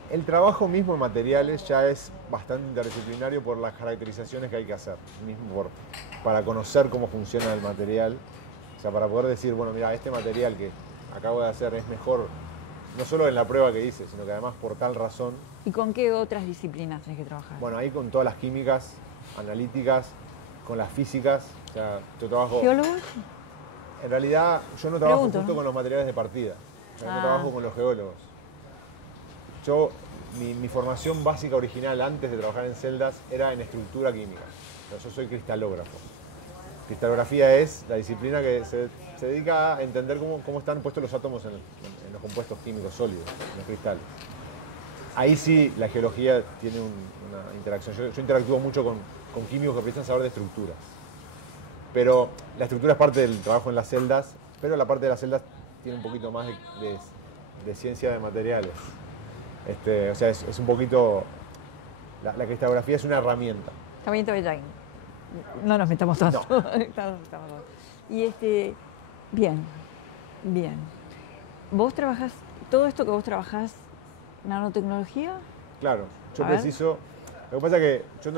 El trabajo mismo en materiales ya es bastante interdisciplinario por las caracterizaciones que hay que hacer, mismo para conocer cómo funciona el material, o sea, para poder decir, bueno, mira, este material que acabo de hacer es mejor, no solo en la prueba que hice, sino que además por tal razón. ¿Y con qué otras disciplinas tenés que trabajar? Bueno, ahí con todas las químicas, analíticas, con las físicas, o sea, yo trabajo... ¿Geólogos? En realidad, yo no trabajo Pregunto, justo ¿no? con los materiales de partida, o sea, Ah. no trabajo con los geólogos. Yo, mi formación básica original antes de trabajar en celdas era en estructura química. Pero yo soy cristalógrafo. Cristalografía es la disciplina que se dedica a entender cómo están puestos los átomos en los compuestos químicos sólidos, en los cristales. Ahí sí la geología tiene una interacción. Yo interactúo mucho con químicos que precisan saber de estructuras. Pero la estructura es parte del trabajo en las celdas, pero la parte de las celdas tiene un poquito más de ciencia de materiales. O sea, es un poquito... La cristalografía es una herramienta. Está bien. No nos metamos tanto. No. Estamos todos. Y bien. ¿Vos trabajás, todo esto que vos trabajás, nanotecnología? Claro, yo A ver. preciso... Lo que pasa es que yo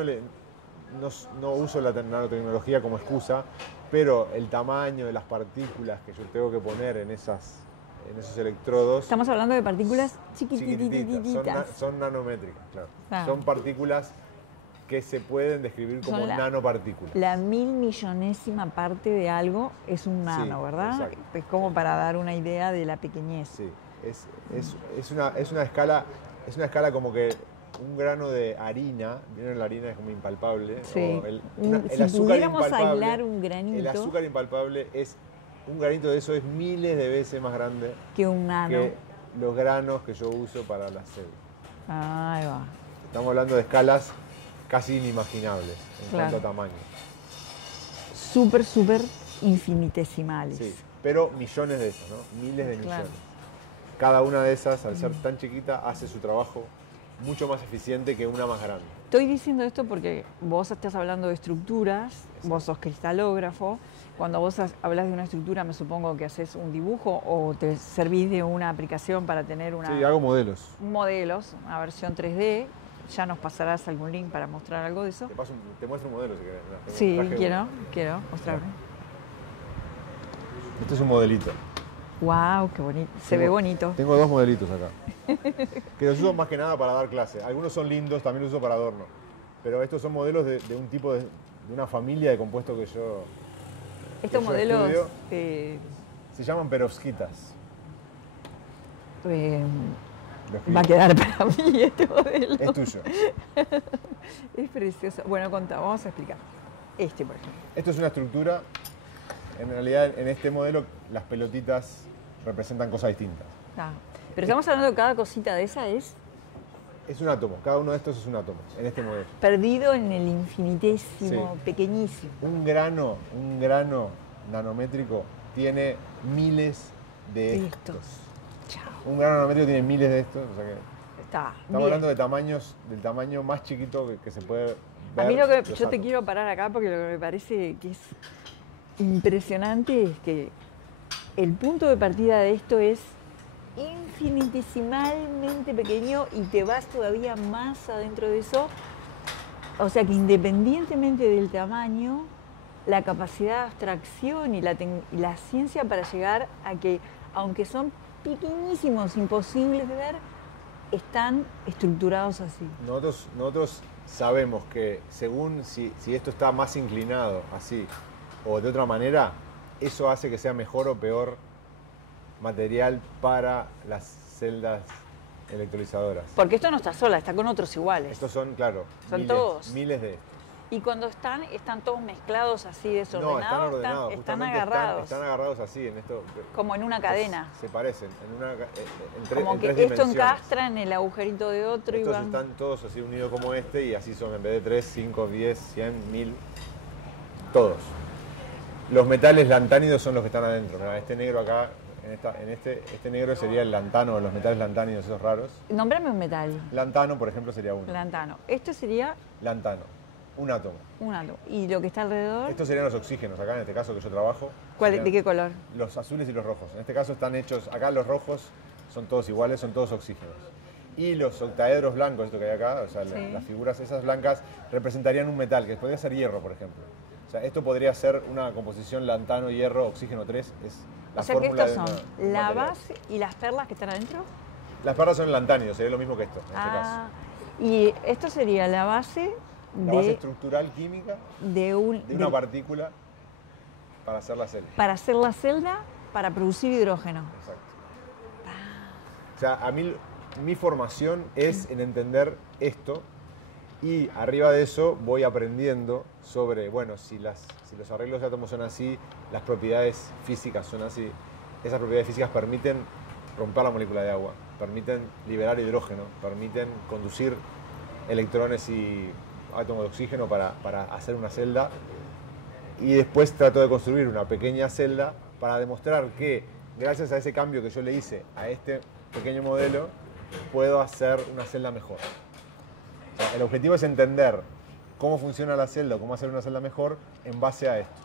no uso la nanotecnología como excusa, pero el tamaño de las partículas que yo tengo que poner en esos electrodos... Estamos hablando de partículas chiquititas, chiquitititas. son nanométricas, claro. Ah. Son partículas que se pueden describir como Son nanopartículas. La 1.000.000.000ª parte de algo es un nano, Sí, ¿verdad? exacto. Es como para dar una idea de la pequeñez. Sí, es una escala como que un grano de harina, ¿vieron? La harina es como impalpable. Sí. O el Si azúcar pudiéramos impalpable, aislar un granito. El azúcar impalpable un granito de eso es miles de veces más grande Que un nano. que los granos que yo uso para las células. Ahí va. Estamos hablando de escalas casi inimaginables en Claro. cuanto a tamaño. Súper infinitesimales. Sí, pero millones de esos, ¿no? Miles de Claro. millones. Cada una de esas, al ser tan chiquita, hace su trabajo mucho más eficiente que una más grande. Estoy diciendo esto porque vos estás hablando de estructuras, vos sos cristalógrafo. Cuando vos hablas de una estructura, me supongo que haces un dibujo o te servís de una aplicación para tener Sí, hago modelos. modelos, una versión 3D. Ya nos pasarás algún link para mostrar algo de eso. Te muestro un modelo si querés. Sí, Traje quiero mostrarme. Este es un modelito. Wow, qué bonito. Se ve bonito. Tengo dos modelitos acá. Que los uso más que nada para dar clase. Algunos son lindos, también los uso para adorno. Pero estos son modelos de un tipo de una familia de compuestos que yo Estos yo modelos estudio. se se llaman perovskitas. Los que- va a quedar para mí este modelo. Es tuyo. Es precioso. Bueno, vamos a explicar. Este, por ejemplo. Esto es una estructura. En realidad, en este modelo, las pelotitas representan cosas distintas. Ah, pero estamos hablando de cada cosita de esa es Es un átomo. Cada uno de estos es un átomo, en este modelo. perdido en el infinitésimo, Sí. pequeñísimo. Un grano nanométrico tiene miles de estos. Chao. Un grano nanométrico tiene miles de estos. O sea que Está. estamos bien. hablando de del tamaño más chiquito que se puede ver. A mí lo que los yo te átomos. quiero parar acá porque lo que me parece que es impresionante es que el punto de partida de esto es infinitesimalmente pequeño y te vas todavía más adentro de eso. O sea que independientemente del tamaño, la capacidad de abstracción y la ciencia para llegar a que, aunque son pequeñísimos, imposibles de ver, están estructurados así. Nosotros sabemos que según si esto está más inclinado así o de otra manera, eso hace que sea mejor o peor material para las celdas electrolizadoras. Porque esto no está sola, está con otros iguales. Estos son, claro, Son todos. miles de estos. Y cuando están todos mezclados así No, desordenados, están ordenados. están justamente agarrados, Están agarrados así, en esto. como en una cadena. Se parecen, Como en que tres esto dimensiones. encastra en el agujerito de otro y Estos van... están todos así unidos como este y así son en vez de 3, 5, 10, 100, 1000, todos. Los metales lantánidos son los que están adentro. Mirá, este negro acá, este negro sería el lantano, los metales lantánidos, esos raros. Nómbrame un metal. Lantano, por ejemplo, sería uno. Lantano. Esto sería... Lantano, un átomo. Un átomo. ¿Y lo que está alrededor? Estos serían los oxígenos, acá en este caso que yo trabajo. ¿De qué color? Los azules y los rojos. En este caso están hechos, acá los rojos son todos iguales, son todos oxígenos. Y los octaedros blancos, esto que hay acá, o sea, sí, las figuras esas blancas representarían un metal, que podría ser hierro, por ejemplo. O sea, esto podría ser una composición lantano, hierro, oxígeno 3. Es la fórmula que estos son la base y las perlas que están adentro. Las perlas son lantánidos, sería lo mismo que esto, en este caso. Y esto sería la base base estructural química de una partícula para hacer la celda. Para hacer la celda, para producir hidrógeno. Exacto. O sea, a mí mi formación es en entender esto y arriba de eso voy aprendiendo sobre, bueno, si los arreglos de átomos son así, las propiedades físicas son así. Esas propiedades físicas permiten romper la molécula de agua, permiten liberar hidrógeno, permiten conducir electrones y átomos de oxígeno para hacer una celda. Y después trato de construir una pequeña celda para demostrar que gracias a ese cambio que yo le hice a este pequeño modelo, puedo hacer una celda mejor. O sea, el objetivo es entender cómo funciona la celda o cómo hacer una celda mejor en base a esto.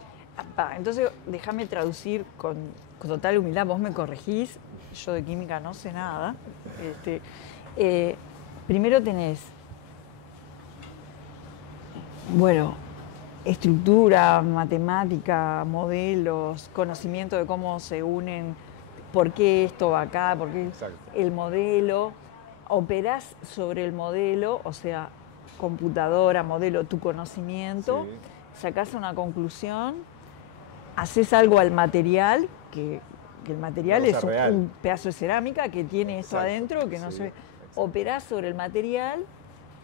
Entonces, déjame traducir con total humildad. Vos me corregís, yo de química no sé nada. Primero tenés, bueno, estructura, matemática, modelos, conocimiento de cómo se unen, por qué esto va acá, por qué el modelo. Operás sobre el modelo, o sea, computadora, modelo, tu conocimiento, sacás una conclusión, haces algo al material, que el material es un pedazo de cerámica que tiene esto adentro, que no se ve. Operás sobre el material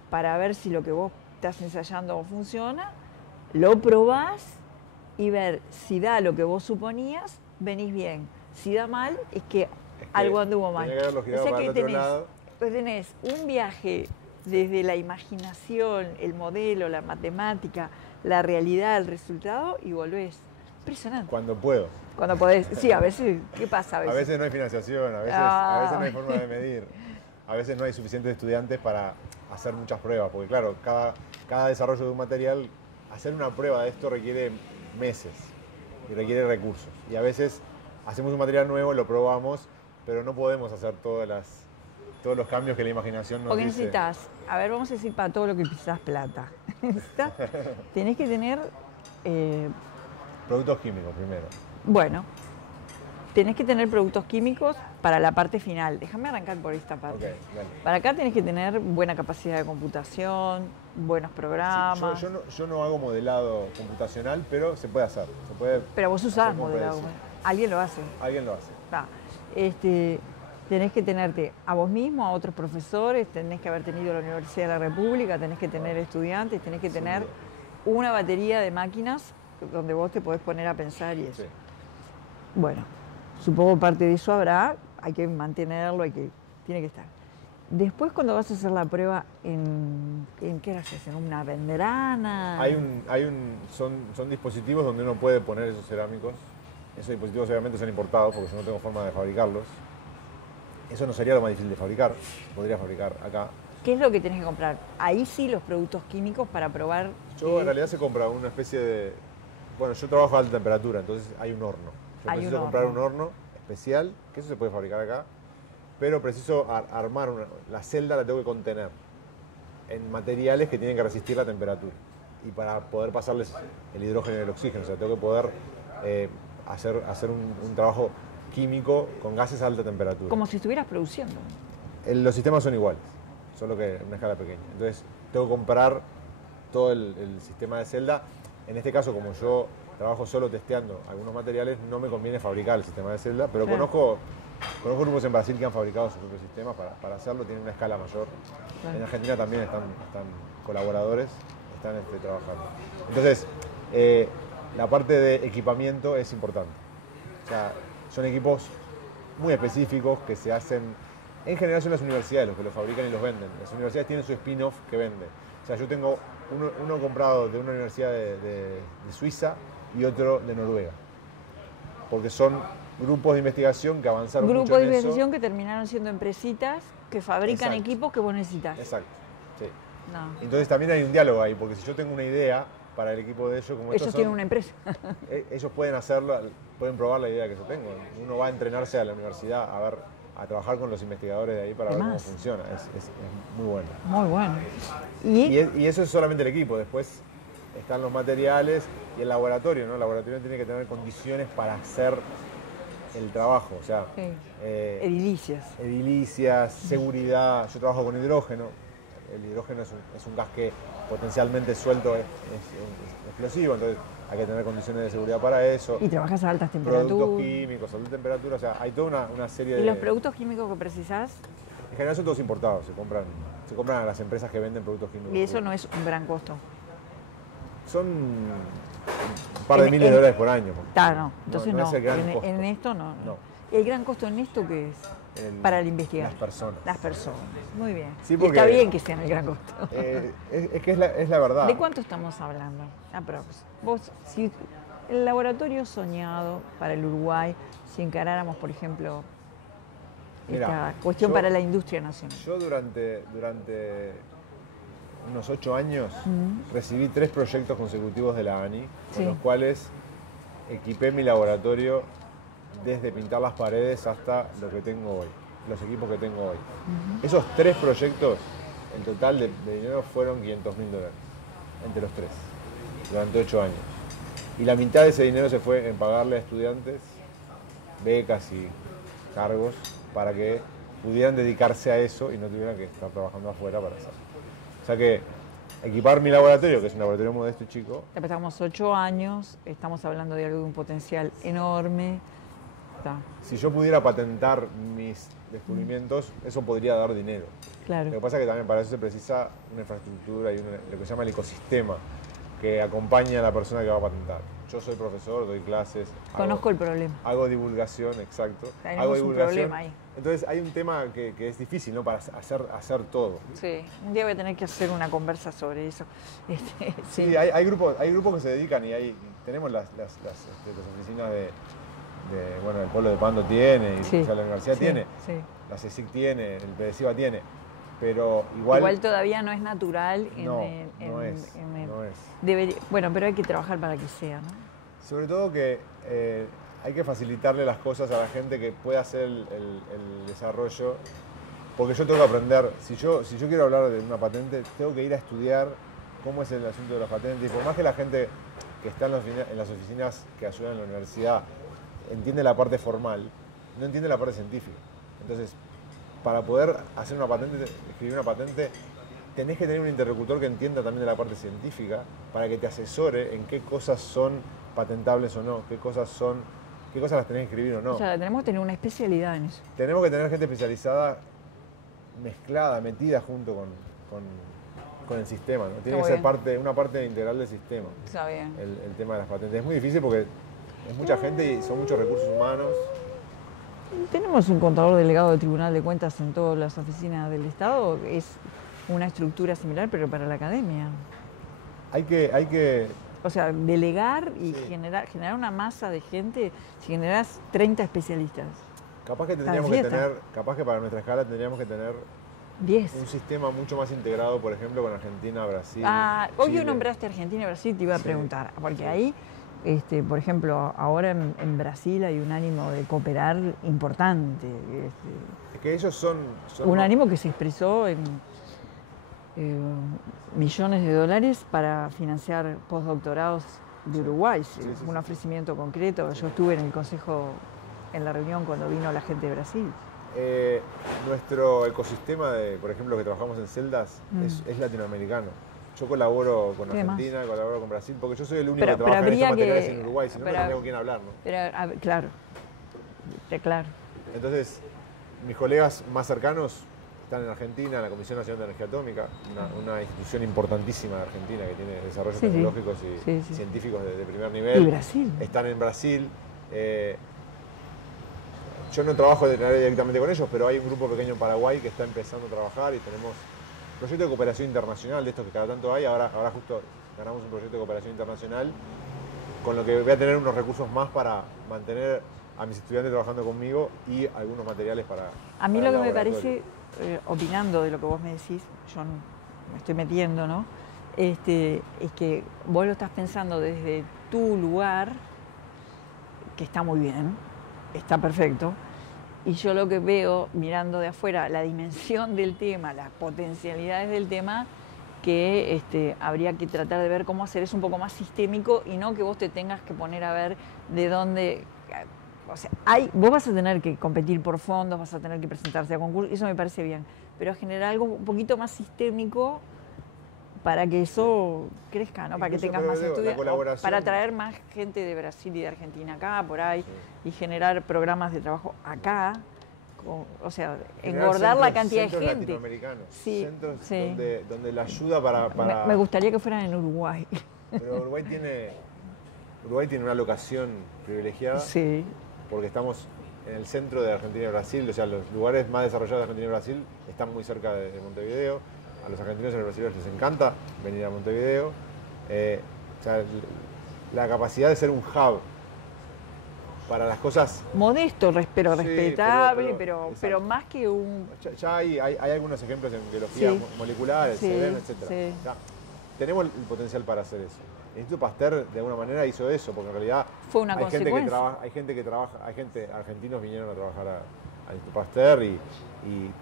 para ver si lo que vos estás ensayando funciona, lo probás y ver si da lo que vos suponías, venís bien. Si da mal, es que algo anduvo mal. O sea que tenés un viaje desde la imaginación, el modelo, la matemática, la realidad, el resultado, y volvés. Impresionante. Cuando puedo. Cuando podés. Sí, a veces, ¿qué pasa a veces? A veces no hay financiación, a veces no hay forma de medir. A veces no hay suficientes estudiantes para hacer muchas pruebas, porque claro, cada desarrollo de un material, hacer una prueba de esto requiere meses y requiere recursos. Y a veces hacemos un material nuevo, lo probamos, pero no podemos hacer todos los cambios que la imaginación nos dice. Porque necesitas, a ver, vamos a decir para todo lo que pisás plata. Tenés que tener... productos químicos primero. Bueno, tenés que tener productos químicos para la parte final. Déjame arrancar por esta parte. Okay, dale. Para acá tenés que tener buena capacidad de computación, buenos programas. Sí, yo no hago modelado computacional, pero se puede hacer. Pero vos usás modelado. Alguien lo hace. Alguien lo hace. Tenés que tenerte a vos mismo, a otros profesores, tenés que haber tenido la Universidad de la República, tenés que tener estudiantes, tenés que tener una batería de máquinas donde vos te podés poner a pensar y eso. Sí. Bueno, supongo parte de eso habrá, hay que mantenerlo, tiene que estar. Después, cuando vas a hacer la prueba, ¿en qué la haces? ¿En una membrana? Son dispositivos donde uno puede poner esos cerámicos. Esos dispositivos obviamente son importados porque yo no tengo forma de fabricarlos. Eso no sería lo más difícil de fabricar, se podría fabricar acá. ¿Qué es lo que tenés que comprar? Ahí sí los productos químicos para probar. En realidad se compra una especie de... Bueno, yo trabajo a alta temperatura, entonces hay un horno. Yo preciso comprar un horno especial, que eso se puede fabricar acá, pero preciso armar la celda, la tengo que contener en materiales que tienen que resistir la temperatura. Y para poder pasarles el hidrógeno y el oxígeno, o sea, tengo que poder hacer un trabajo químico con gases a alta temperatura. Como si estuvieras produciendo. Los sistemas son iguales, solo que en una escala pequeña. Entonces, tengo que comprar todo el sistema de celda. En este caso, como yo trabajo solo testeando algunos materiales, no me conviene fabricar el sistema de celda, pero conozco grupos en Brasil que han fabricado sus propios sistemas para hacerlo, tienen una escala mayor. En Argentina también están colaboradores, están trabajando. Entonces, la parte de equipamiento es importante. O sea, son equipos muy específicos que se hacen, en general son las universidades los que los fabrican y los venden. Las universidades tienen su spin-off que vende. O sea, yo tengo uno comprado de una universidad de Suiza y otro de Noruega. Porque son grupos de investigación que avanzaron mucho Grupos de en eso. investigación que terminaron siendo empresitas que fabrican Exacto. equipos que vos necesitas. Exacto, sí. No. Entonces también hay un diálogo ahí, porque si yo tengo una idea para el equipo de ellos, como Ellos tienen una empresa. ellos pueden hacerlo, pueden probar la idea que yo tengo. Uno va a entrenarse a la universidad a trabajar con los investigadores de ahí para ver cómo funciona. Es muy bueno. Muy bueno. Y eso es solamente el equipo. Después están los materiales y el laboratorio, ¿no? El laboratorio tiene que tener condiciones para hacer el trabajo. O sea, edilicias, seguridad. Yo trabajo con hidrógeno. El hidrógeno es un gas que potencialmente suelto es explosivo, entonces hay que tener condiciones de seguridad para eso. Y trabajas a altas temperaturas. Productos químicos, alta temperatura, o sea, hay toda una serie de... ¿Y los productos químicos que precisás? En general son todos importados, se compran a las empresas que venden productos químicos. Y eso no es un gran costo. Son un par de miles de dólares por año. Claro, entonces no. Es el gran costo. En esto no. ¿El gran costo en esto qué es? Para el investigador. Las personas. Las personas. Muy bien. Sí, y está bien que sean el gran costo. Es que es la verdad. ¿De cuánto estamos hablando? Aprox. Vos, si el laboratorio soñado para el Uruguay, si encaráramos, por ejemplo, esta cuestión para la industria nacional. Yo durante unos 8 años recibí 3 proyectos consecutivos de la ANI, con los cuales equipé mi laboratorio desde pintar las paredes hasta lo que tengo hoy, los equipos que tengo hoy. Esos 3 proyectos, el total de dinero fueron $500.000 entre los 3, durante 8 años. Y la mitad de ese dinero se fue en pagarle a estudiantes becas y cargos para que pudieran dedicarse a eso y no tuvieran que estar trabajando afuera para hacerlo. O sea que equipar mi laboratorio, que es un laboratorio modesto y chico... Empezamos 8 años, estamos hablando de algo de un potencial enorme. Si yo pudiera patentar mis descubrimientos, eso podría dar dinero. Claro. Lo que pasa es que también para eso se precisa una infraestructura y lo que se llama el ecosistema que acompaña a la persona que va a patentar. Yo soy profesor, doy clases. Conozco el problema. Hago divulgación, exacto. Tenemos hago divulgación. Un problema ahí. Entonces hay un tema que es difícil, ¿no? Para hacer todo. Sí, un día voy a tener que hacer una conversa sobre eso. Sí, hay grupos que se dedican y tenemos las oficinas bueno, el Polo de Pando tiene, y la universidad tiene, la CSIC tiene, el PDCIVA tiene, pero igual todavía no es natural. No es. Bueno, pero hay que trabajar para que sea, ¿no? Sobre todo que hay que facilitarle las cosas a la gente que pueda hacer el desarrollo, porque yo tengo que aprender, si yo quiero hablar de una patente, tengo que ir a estudiar cómo es el asunto de las patentes, y por más que la gente que está en las oficinas que ayudan en la universidad entiende la parte formal, no entiende la parte científica. Entonces, para poder hacer una patente, escribir una patente, tenés que tener un interlocutor que entienda también de la parte científica para que te asesore en qué cosas son patentables o no, qué cosas las tenés que escribir o no. O sea, tenemos que tener una especialidad en eso. Tenemos que tener gente especializada, mezclada, metida junto con el sistema, ¿no? Tiene que ser una parte integral del sistema. Está bien. El tema de las patentes. Es muy difícil porque es mucha gente y son muchos recursos humanos. Tenemos un contador delegado del Tribunal de Cuentas en todas las oficinas del Estado. Es una estructura similar, pero para la academia. Hay que... O sea, delegar y generar una masa de gente. Si generás 30 especialistas. Capaz que para nuestra escala tendríamos que tener 10. Un sistema mucho más integrado, por ejemplo, con Argentina, Brasil. Hoy yo nombraste Argentina y Brasil, te iba a preguntar, porque ahí, por ejemplo, ahora en Brasil hay un ánimo de cooperar importante. Es que ellos son un ánimo que se expresó en millones de dólares para financiar postdoctorados de Uruguay. Un ofrecimiento concreto. Yo estuve en el consejo, en la reunión cuando vino la gente de Brasil. Nuestro ecosistema, por ejemplo, que trabajamos en celdas, es latinoamericano. Yo colaboro con Argentina, colaboro con Brasil, porque yo soy el único que trabaja en estos materiales en Uruguay, si no, no tengo con quién hablar, ¿no? Claro. Entonces, mis colegas más cercanos están en Argentina, en la Comisión Nacional de Energía Atómica, una institución importantísima de Argentina que tiene desarrollos tecnológicos y científicos de primer nivel. ¿Y Brasil? Están en Brasil. Yo no trabajo directamente con ellos, pero hay un grupo pequeño en Paraguay que está empezando a trabajar y tenemos proyectos de cooperación internacional de estos que cada tanto hay. Ahora justo ganamos un proyecto de cooperación internacional con lo que voy a tener unos recursos más para mantener a mis estudiantes trabajando conmigo y algunos materiales para... A mí para lo el que me laboratorio. parece, opinando de lo que vos me decís, yo me estoy metiendo, ¿no? Es que vos lo estás pensando desde tu lugar, que está muy bien, está perfecto, y yo lo que veo mirando de afuera, la dimensión del tema, las potencialidades del tema, que habría que tratar de ver cómo hacer eso un poco más sistémico y no que vos te tengas que poner a ver de dónde... O sea, vos vas a tener que competir por fondos, vas a tener que presentarse a concursos, eso me parece bien, pero generar algo un poquito más sistémico para que eso crezca, ¿no? Para que tengas más estudios, para traer más gente de Brasil y de Argentina acá, por ahí, y generar programas de trabajo acá, o sea, engordar la cantidad de gente. Latinoamericanos, sí, centros sí. Donde la ayuda para... Me gustaría que fueran en Uruguay. Pero Uruguay tiene una locación privilegiada, sí, porque estamos en el centro de Argentina y Brasil, o sea, los lugares más desarrollados de Argentina y Brasil están muy cerca de Montevideo. A los argentinos y a los brasileños les encanta venir a Montevideo. O sea, la capacidad de ser un hub para las cosas... Modesto, pero sí, respetable, pero más que un... Ya hay algunos ejemplos en biología molecular, el CERN, etc. Sí. Ya, tenemos el potencial para hacer eso. El Instituto Pasteur de alguna manera hizo eso, porque en realidad fue una hay consecuencia. hay gente, argentinos vinieron a trabajar al Instituto Pasteur y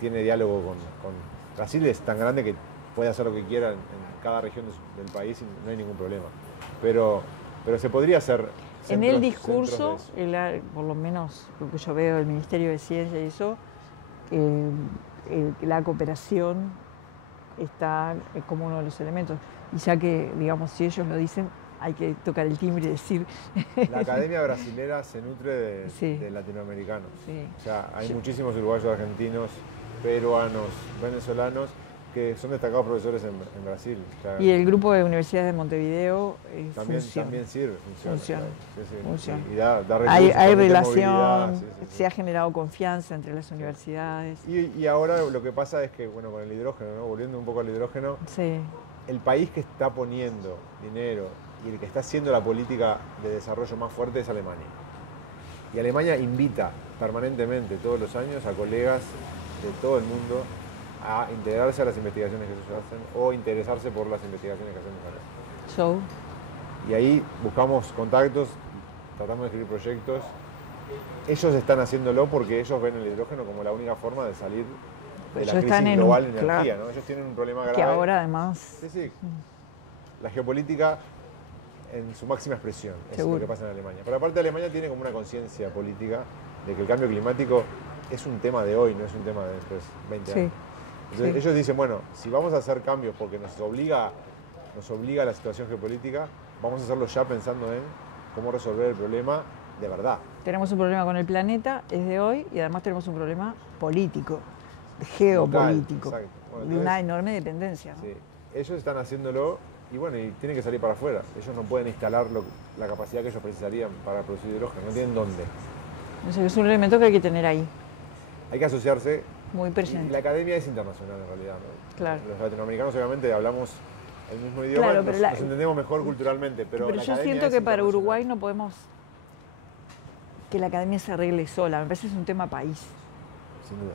tiene diálogo con Brasil. Es tan grande que puede hacer lo que quiera en cada región del país y no hay ningún problema. Pero se podría hacer... En el discurso, por lo menos lo que yo veo del Ministerio de Ciencia y eso, la cooperación está como uno de los elementos. Y ya que, digamos, si ellos lo dicen, hay que tocar el timbre y decir... La academia brasilera se nutre de latinoamericanos. Sí. O sea, hay muchísimos uruguayos, argentinos, peruanos, venezolanos, que son destacados profesores en Brasil. O sea, y el grupo de universidades de Montevideo también sirve, funciona. Funciona. Y da recursos, hay relación, se ha generado confianza entre las universidades. Y ahora lo que pasa es que, bueno, con el hidrógeno, ¿no? Volviendo un poco al hidrógeno, el país que está poniendo dinero y el que está haciendo la política de desarrollo más fuerte es Alemania. Y Alemania invita permanentemente, todos los años, a colegas de todo el mundo a integrarse a las investigaciones que ellos hacen o interesarse por las investigaciones que hacemos acá. Y ahí buscamos contactos, tratamos de escribir proyectos. Ellos están haciéndolo porque ellos ven el hidrógeno como la única forma de salir de la crisis global en energía, ¿no? Ellos tienen un problema grave. Que ahora además... Sí. La geopolítica en su máxima expresión es lo que pasa en Alemania. Pero aparte Alemania tiene como una conciencia política de que el cambio climático es un tema de hoy, no es un tema de después 20 años. Entonces ellos dicen, bueno, si vamos a hacer cambios porque nos obliga la situación geopolítica, vamos a hacerlo ya pensando en cómo resolver el problema de verdad. Tenemos un problema con el planeta, es de hoy, y además tenemos un problema político, geopolítico, de una enorme dependencia, ¿no? Sí. Ellos están haciéndolo y bueno, y tienen que salir para afuera. Ellos no pueden instalar la capacidad que ellos precisarían para producir hidrógeno, no tienen dónde. O sea, es un elemento que hay que tener ahí. Hay que asociarse. Muy presente. Y la academia es internacional en realidad, ¿no? Claro. Los latinoamericanos obviamente hablamos el mismo idioma, claro, nos entendemos mejor culturalmente, pero yo siento que para Uruguay no podemos que la academia se arregle sola, me parece que es un tema país. Sin duda.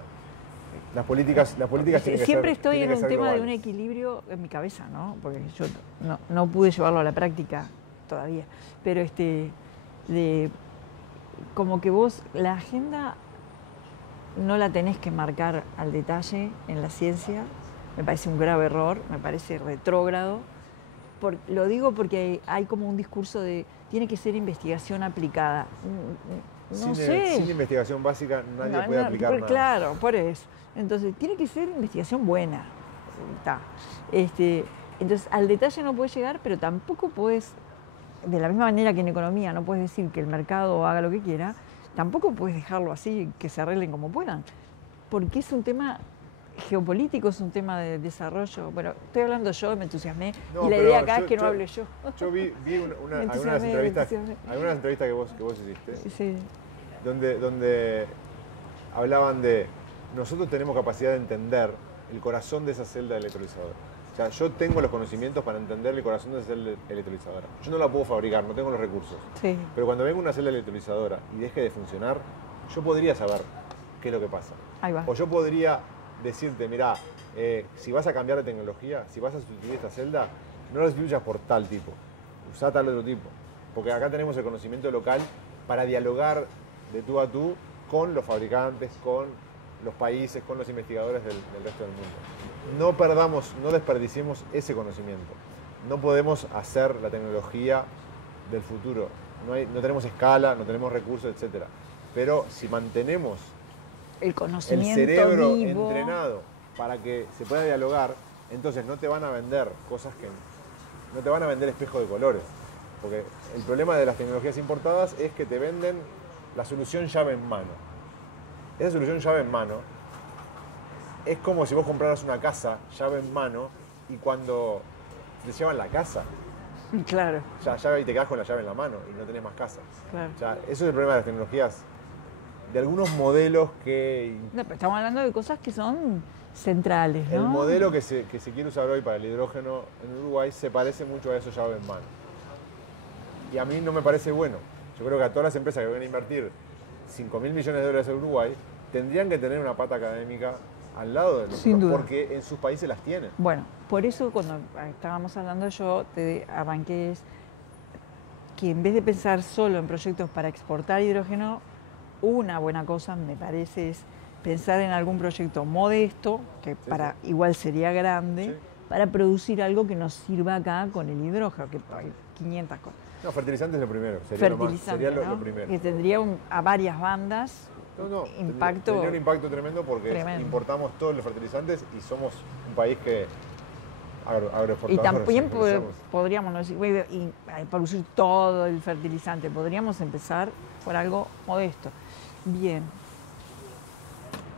Las políticas tienen que siempre ser, estoy en un tema globales. de un equilibrio en mi cabeza, ¿no? Porque yo no pude llevarlo a la práctica todavía, pero como que vos la agenda no la tenés que marcar al detalle en la ciencia, me parece un grave error, me parece retrógrado. Lo digo porque hay como un discurso de tiene que ser investigación aplicada. No sé. Sin investigación básica nadie puede aplicar nada. Claro, por eso. Entonces, tiene que ser investigación buena. Entonces, al detalle no puedes llegar, pero tampoco puedes, de la misma manera que en economía no puedes decir que el mercado haga lo que quiera, tampoco puedes dejarlo así, que se arreglen como puedan. Porque es un tema geopolítico, es un tema de desarrollo. Bueno, estoy hablando yo, me entusiasmé, y la idea acá es que no hable yo. Yo vi algunas entrevistas que vos hiciste, sí. donde hablaban de nosotros tenemos capacidad de entender el corazón de esa celda electrolizadora. O sea, yo tengo los conocimientos para entender el corazón de esa celda electrolizadora. Yo no la puedo fabricar, no tengo los recursos. Sí. Pero cuando venga una celda electrolizadora y deje de funcionar, yo podría saber qué es lo que pasa. Ahí va. O yo podría decirte, mirá, si vas a cambiar de tecnología, si vas a sustituir esta celda, no la sustituyas por tal tipo, usá tal otro tipo. Porque acá tenemos el conocimiento local para dialogar de tú a tú con los fabricantes, con los países, con los investigadores del resto del mundo. No perdamos, no desperdiciemos ese conocimiento. No podemos hacer la tecnología del futuro. No tenemos escala, no tenemos recursos, etc. Pero si mantenemos el conocimiento el cerebro vivo, entrenado para que se pueda dialogar, entonces no te van a vender cosas que... No te van a vender espejos de colores. Porque el problema de las tecnologías importadas es que te venden la solución llave en mano. Esa solución llave en mano es como si vos compraras una casa llave en mano y cuando te llevan la casa, claro, ya llave y te quedás con la llave en la mano y no tenés más casa. claro. O sea, eso es el problema de las tecnologías, de algunos modelos que... No, pero estamos hablando de cosas que son centrales, ¿no? El modelo que se quiere usar hoy para el hidrógeno en Uruguay se parece mucho a eso llave en mano. Y a mí no me parece bueno. Yo creo que a todas las empresas que van a invertir 5.000 millones de dólares en Uruguay tendrían que tener una pata académica al lado de nosotros, Sin duda. porque en sus países las tienen. Bueno, por eso cuando estábamos hablando yo te arranqué que en vez de pensar solo en proyectos para exportar hidrógeno, una buena cosa me parece es pensar en algún proyecto modesto, que para igual sería grande, para producir algo que nos sirva acá con el hidrógeno, que hay 500 cosas. No, fertilizante es lo primero, sería lo primero. Que tendría a varias bandas impacto. Tendría un impacto tremendo porque importamos todos los fertilizantes y somos un país que agroexportador. Y también podríamos, no decir, y producir todo el fertilizante, podríamos empezar por algo modesto. Bien.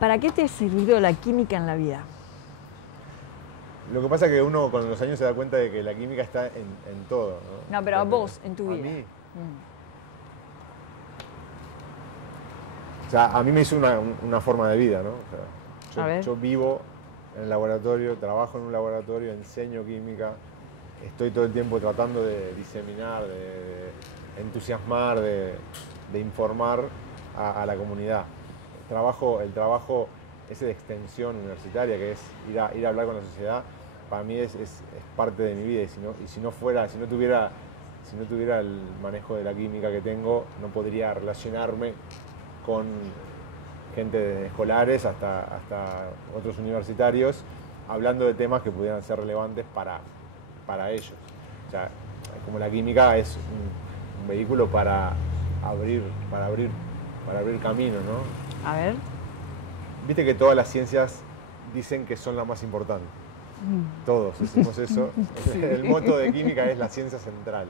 ¿Para qué te ha servido la química en la vida? Lo que pasa es que uno con los años se da cuenta de que la química está en todo. No, pero a vos, en tu vida. A mí. O sea, a mí me hizo una forma de vida, ¿no? O sea, yo vivo en el laboratorio, trabajo en un laboratorio, enseño química, estoy todo el tiempo tratando de diseminar, de entusiasmar, de informar a la comunidad. El trabajo ese de extensión universitaria, que es ir a hablar con la sociedad, para mí es parte de mi vida. Y si no tuviera el manejo de la química que tengo, no podría relacionarme con gente de escolares hasta otros universitarios, hablando de temas que pudieran ser relevantes para ellos. O sea, como la química es un vehículo para abrir camino, ¿no? A ver. Viste que todas las ciencias dicen que son las más importantes. Todos decimos eso. Sí. El moto de química es la ciencia central.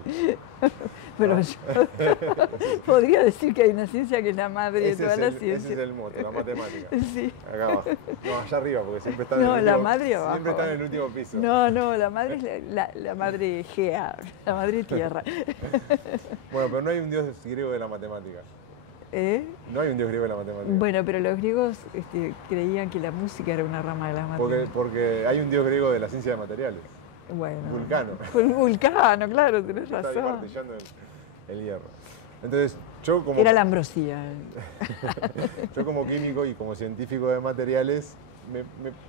Pero yo podría decir que hay una ciencia que es la madre de todas las ciencias. Ese es el moto, la matemática. Sí. Acá abajo. No, allá arriba, porque siempre están siempre está en el último piso. No, la madre es la madre Gea, la madre tierra. Bueno, pero no hay un dios griego de la matemática. No hay un dios griego de la matemática. Bueno, pero los griegos creían que la música era una rama de las matemáticas. Porque hay un dios griego de la ciencia de materiales. Bueno. Vulcano. Vulcano, claro, tenés razón. Está martillando el hierro. Entonces, yo como... Era la ambrosía. Yo como químico y como científico de materiales,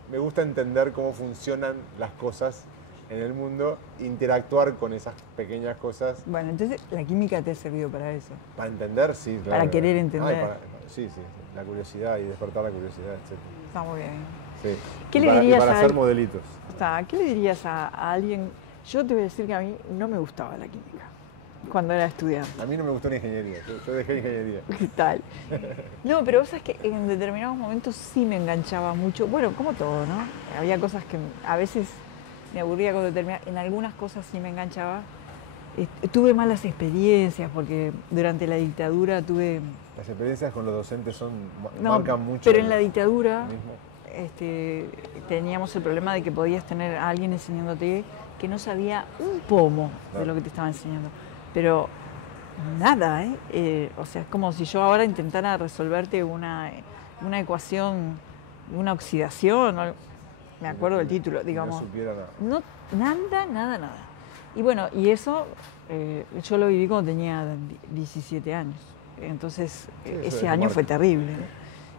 me gusta entender cómo funcionan las cosas en el mundo, interactuar con esas pequeñas cosas. Bueno, entonces la química te ha servido para eso. Para entender, sí, claro. Para querer entender. Sí, la curiosidad y despertar la curiosidad, etc. Está muy bien. Sí. ¿Qué le dirías para hacer modelitos. ¿Qué le dirías a alguien? Yo te voy a decir que a mí no me gustaba la química cuando era estudiante. A mí no me gustó la ingeniería, yo dejé ingeniería. ¿Qué tal? No, pero vos sabés que en determinados momentos sí me enganchaba mucho. Bueno, como todo, ¿no? Había cosas que a veces me aburría con determinadas, en algunas cosas sí me enganchaba. Tuve malas experiencias porque durante la dictadura tuve... Las experiencias con los docentes marcan mucho. Pero en la dictadura teníamos el problema de que podías tener a alguien enseñándote que no sabía un pomo de lo que te estaba enseñando. Pero nada, o sea, es como si yo ahora intentara resolverte una ecuación, una oxidación. me acuerdo del título, digamos. No supiera nada. No, nada. Y bueno, y eso yo lo viví cuando tenía 17 años. Entonces, ese año fue terrible.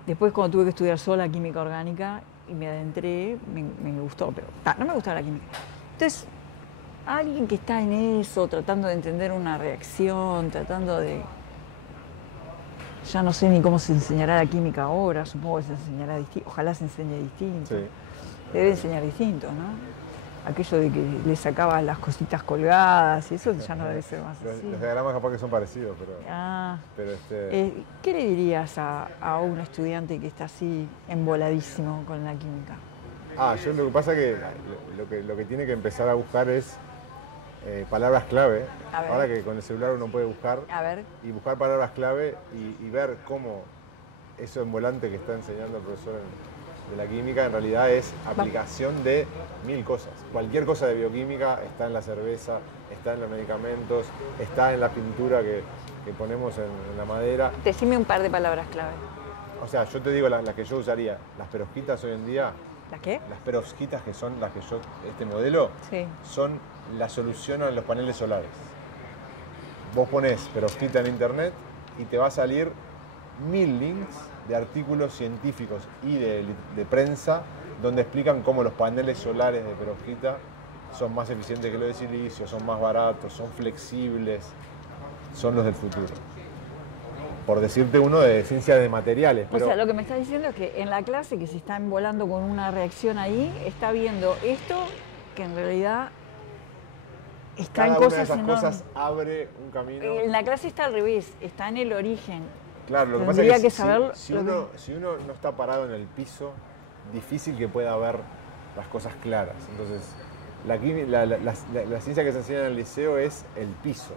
Después, cuando tuve que estudiar sola química orgánica y me adentré, me gustó, pero no me gustaba la química. Entonces, alguien que está en eso, tratando de entender una reacción, tratando de... Ya no sé ni cómo se enseñará la química ahora, supongo que se enseñará distinto, ojalá se enseñe distinto. Sí. Debe enseñar distinto, ¿no? Aquello de que le sacaba las cositas colgadas y eso ya no debe ser más así. Los diagramas capaz que son parecidos, pero ¿qué le dirías a un estudiante que está así emboladísimo con la química? Yo lo que pasa es que lo que tiene que empezar a buscar es palabras clave. Ahora que con el celular uno puede buscar y buscar palabras clave y ver cómo eso embolante que está enseñando el profesor de la química en realidad es aplicación de 1000 cosas. Cualquier cosa de bioquímica está en la cerveza, está en los medicamentos, está en la pintura que ponemos en la madera. Decime un par de palabras clave. O sea, yo te digo las que yo usaría. Las perovskitas hoy en día. ¿Las qué? Las perovskitas, que son las que este modelo, son la solución a los paneles solares. Vos ponés perovskita en internet y te va a salir 1000 links de artículos científicos y de prensa donde explican cómo los paneles solares de perovskita son más eficientes que los de silicio, son más baratos, son flexibles, son los del futuro. Por decirte uno de ciencias de materiales. O sea, lo que me estás diciendo es que en la clase que se está embolando con una reacción ahí, está viendo esto que en realidad está en cosas enormes. Cada una de esas cosas abre un camino. En la clase está al revés, está en el origen. Claro, lo que pasa es que si uno no está parado en el piso, difícil que pueda ver las cosas claras. Entonces, la ciencia que se enseña en el liceo es el piso.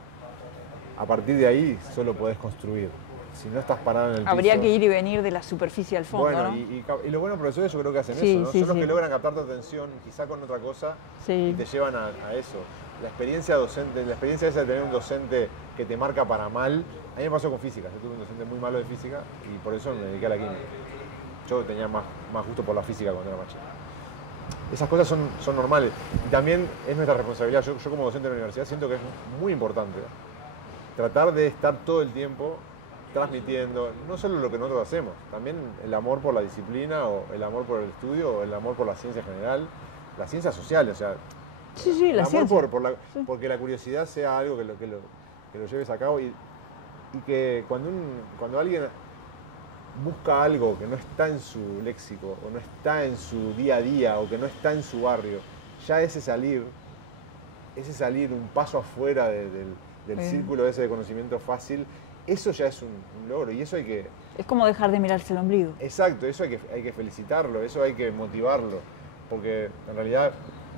A partir de ahí solo podés construir. Si no estás parado en el piso... Habría que ir y venir de la superficie al fondo, bueno, ¿no? Y los buenos profesores yo creo que hacen eso, ¿no? Son los que logran captar tu atención, quizá con otra cosa, y te llevan a eso. La experiencia docente, la experiencia esa de tener un docente que te marca para mal, a mí me pasó con física. Yo tuve un docente muy malo de física y por eso me dediqué a la química. Yo tenía más gusto por la física cuando era más chico. Esas cosas son normales. Y también es nuestra responsabilidad. Yo como docente de la universidad siento que es muy importante tratar de estar todo el tiempo transmitiendo, no solo lo que nosotros hacemos, también el amor por la disciplina, o el amor por el estudio, o el amor por la ciencia en general, la ciencia social, o sea, la ciencia. Porque la curiosidad sea algo que lo lleves a cabo y que cuando alguien busca algo que no está en su léxico, o no está en su día a día, o que no está en su barrio, ya ese salir un paso afuera del círculo ese de conocimiento fácil, eso ya es un logro y eso hay que... Es como dejar de mirarse el ombligo. Exacto, eso hay que felicitarlo, eso hay que motivarlo, porque en realidad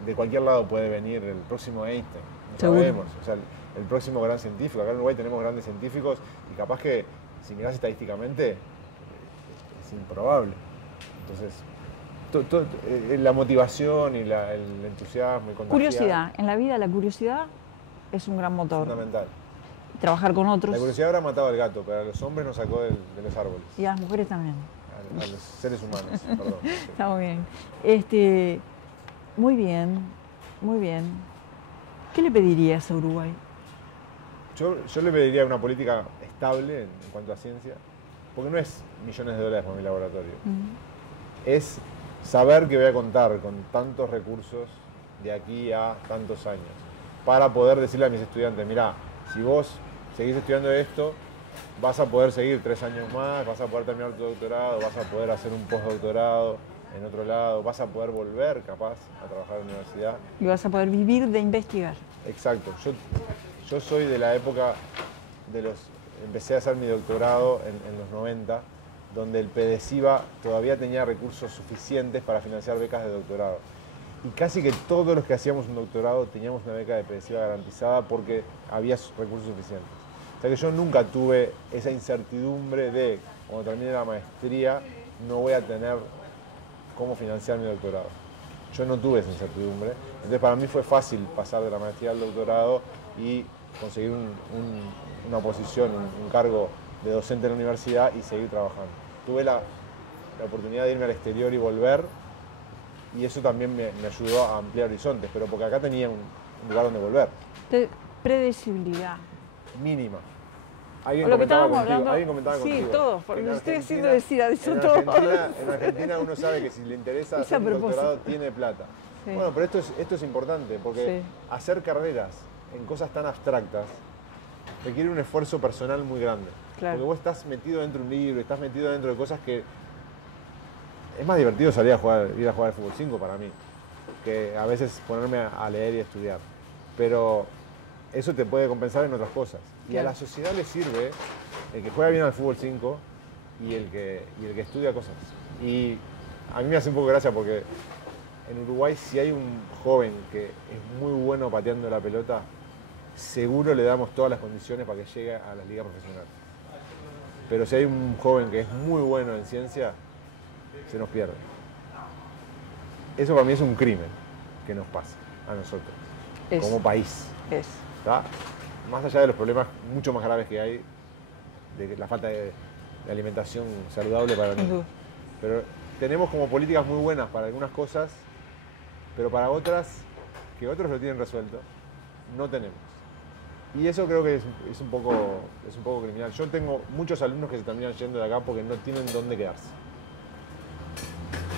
de cualquier lado puede venir el próximo Einstein, no sabemos, o sea, el próximo gran científico. Acá en Uruguay tenemos grandes científicos y capaz que si mirás estadísticamente es improbable. Entonces, la motivación y el entusiasmo y contagiar. Curiosidad, en la vida la curiosidad es un gran motor. Fundamental. Trabajar con otros. La curiosidad habrá matado al gato, pero a los hombres nos sacó de los árboles. Y a las mujeres también. A los seres humanos, perdón. Está muy bien. Muy bien, muy bien. ¿Qué le pedirías a Uruguay? Yo le pediría una política estable en cuanto a ciencia, porque no es millones de dólares para mi laboratorio. Es saber que voy a contar con tantos recursos de aquí a tantos años, para poder decirle a mis estudiantes, mirá, si vos seguís estudiando esto, vas a poder seguir 3 años más, vas a poder terminar tu doctorado, vas a poder hacer un postdoctorado en otro lado, vas a poder volver capaz a trabajar en la universidad. Y vas a poder vivir de investigar. Exacto. Yo soy de la época empecé a hacer mi doctorado en los 90, donde el PDCIVA todavía tenía recursos suficientes para financiar becas de doctorado. Y casi que todos los que hacíamos un doctorado teníamos una beca de PDCIVA garantizada porque había recursos suficientes. O sea que yo nunca tuve esa incertidumbre de, cuando termine la maestría, no voy a tener cómo financiar mi doctorado. Yo no tuve esa incertidumbre. Entonces para mí fue fácil pasar de la maestría al doctorado y conseguir una posición, un cargo de docente en la universidad y seguir trabajando. Tuve la oportunidad de irme al exterior y volver y eso también me ayudó a ampliar horizontes, pero porque acá tenía un lugar donde volver. Predecibilidad. Mínima. O lo que estábamos hablando. Alguien comentaba sí, contigo. todos, porque lo estoy haciendo en todo. En Argentina uno sabe que si le interesa hacer un doctorado tiene plata. Sí. Bueno, pero esto es importante, porque sí, hacer carreras en cosas tan abstractas requiere un esfuerzo personal muy grande. Claro. Porque vos estás metido dentro de un libro, estás metido dentro de cosas que... Es más divertido ir a jugar al fútbol 5 para mí, que a veces ponerme a leer y a estudiar. Pero eso te puede compensar en otras cosas. Y a la sociedad le sirve el que juega bien al fútbol 5 y el que estudia cosas. Y a mí me hace un poco gracia porque en Uruguay, si hay un joven que es muy bueno pateando la pelota, seguro le damos todas las condiciones para que llegue a la liga profesional. Pero si hay un joven que es muy bueno en ciencia, se nos pierde. Eso para mí es un crimen que nos pasa a nosotros, como país. ¿Está? Más allá de los problemas mucho más graves que hay, de la falta de alimentación saludable para nosotros. Pero tenemos como políticas muy buenas para algunas cosas, pero para otras, que otros lo tienen resuelto, no tenemos. Y eso creo que es un poco criminal. Yo tengo muchos alumnos que se terminan yendo de acá porque no tienen dónde quedarse.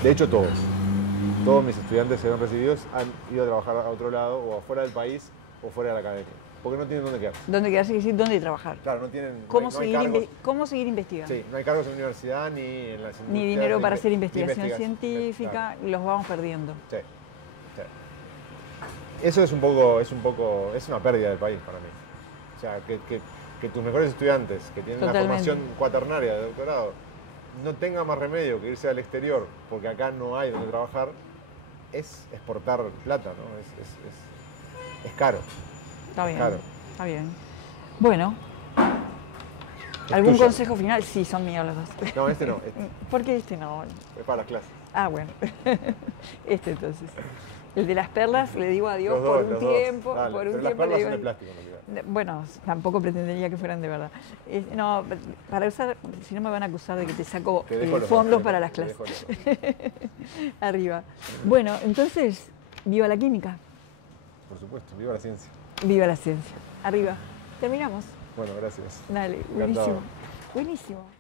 De hecho, todos mis estudiantes que han recibidos han ido a trabajar a otro lado, o afuera del país, o fuera de la academia. Porque no tienen dónde quedarse. ¿Dónde quedarse? Es decir, ¿dónde trabajar? Claro, no tienen... ¿Cómo seguir investigando? Sí, no hay cargos en la universidad ni en las industrias. Ni dinero para hacer investigación científica, claro. Y los vamos perdiendo. Sí. Eso es una pérdida del país para mí. O sea, que tus mejores estudiantes, que tienen una formación cuaternaria de doctorado, no tengan más remedio que irse al exterior, porque acá no hay donde trabajar, es exportar plata, ¿no? Es caro. Está bien, claro. Está bien. Bueno, ¿algún consejo final? Sí, son míos los dos. No, este no. ¿Por qué este no? Es para las clases. Ah, bueno. Este entonces. El de las perlas le digo adiós por un tiempo. Dale, por un tiempo. Las perlas son de plástico, en realidad. Bueno, tampoco pretendería que fueran de verdad. No, para usar, si no me van a acusar de que te saco fondos para las clases. Arriba. Bueno, entonces, viva la química. Por supuesto, viva la ciencia. Viva la ciencia. Arriba. Terminamos. Bueno, gracias. Dale, buenísimo. Buenísimo.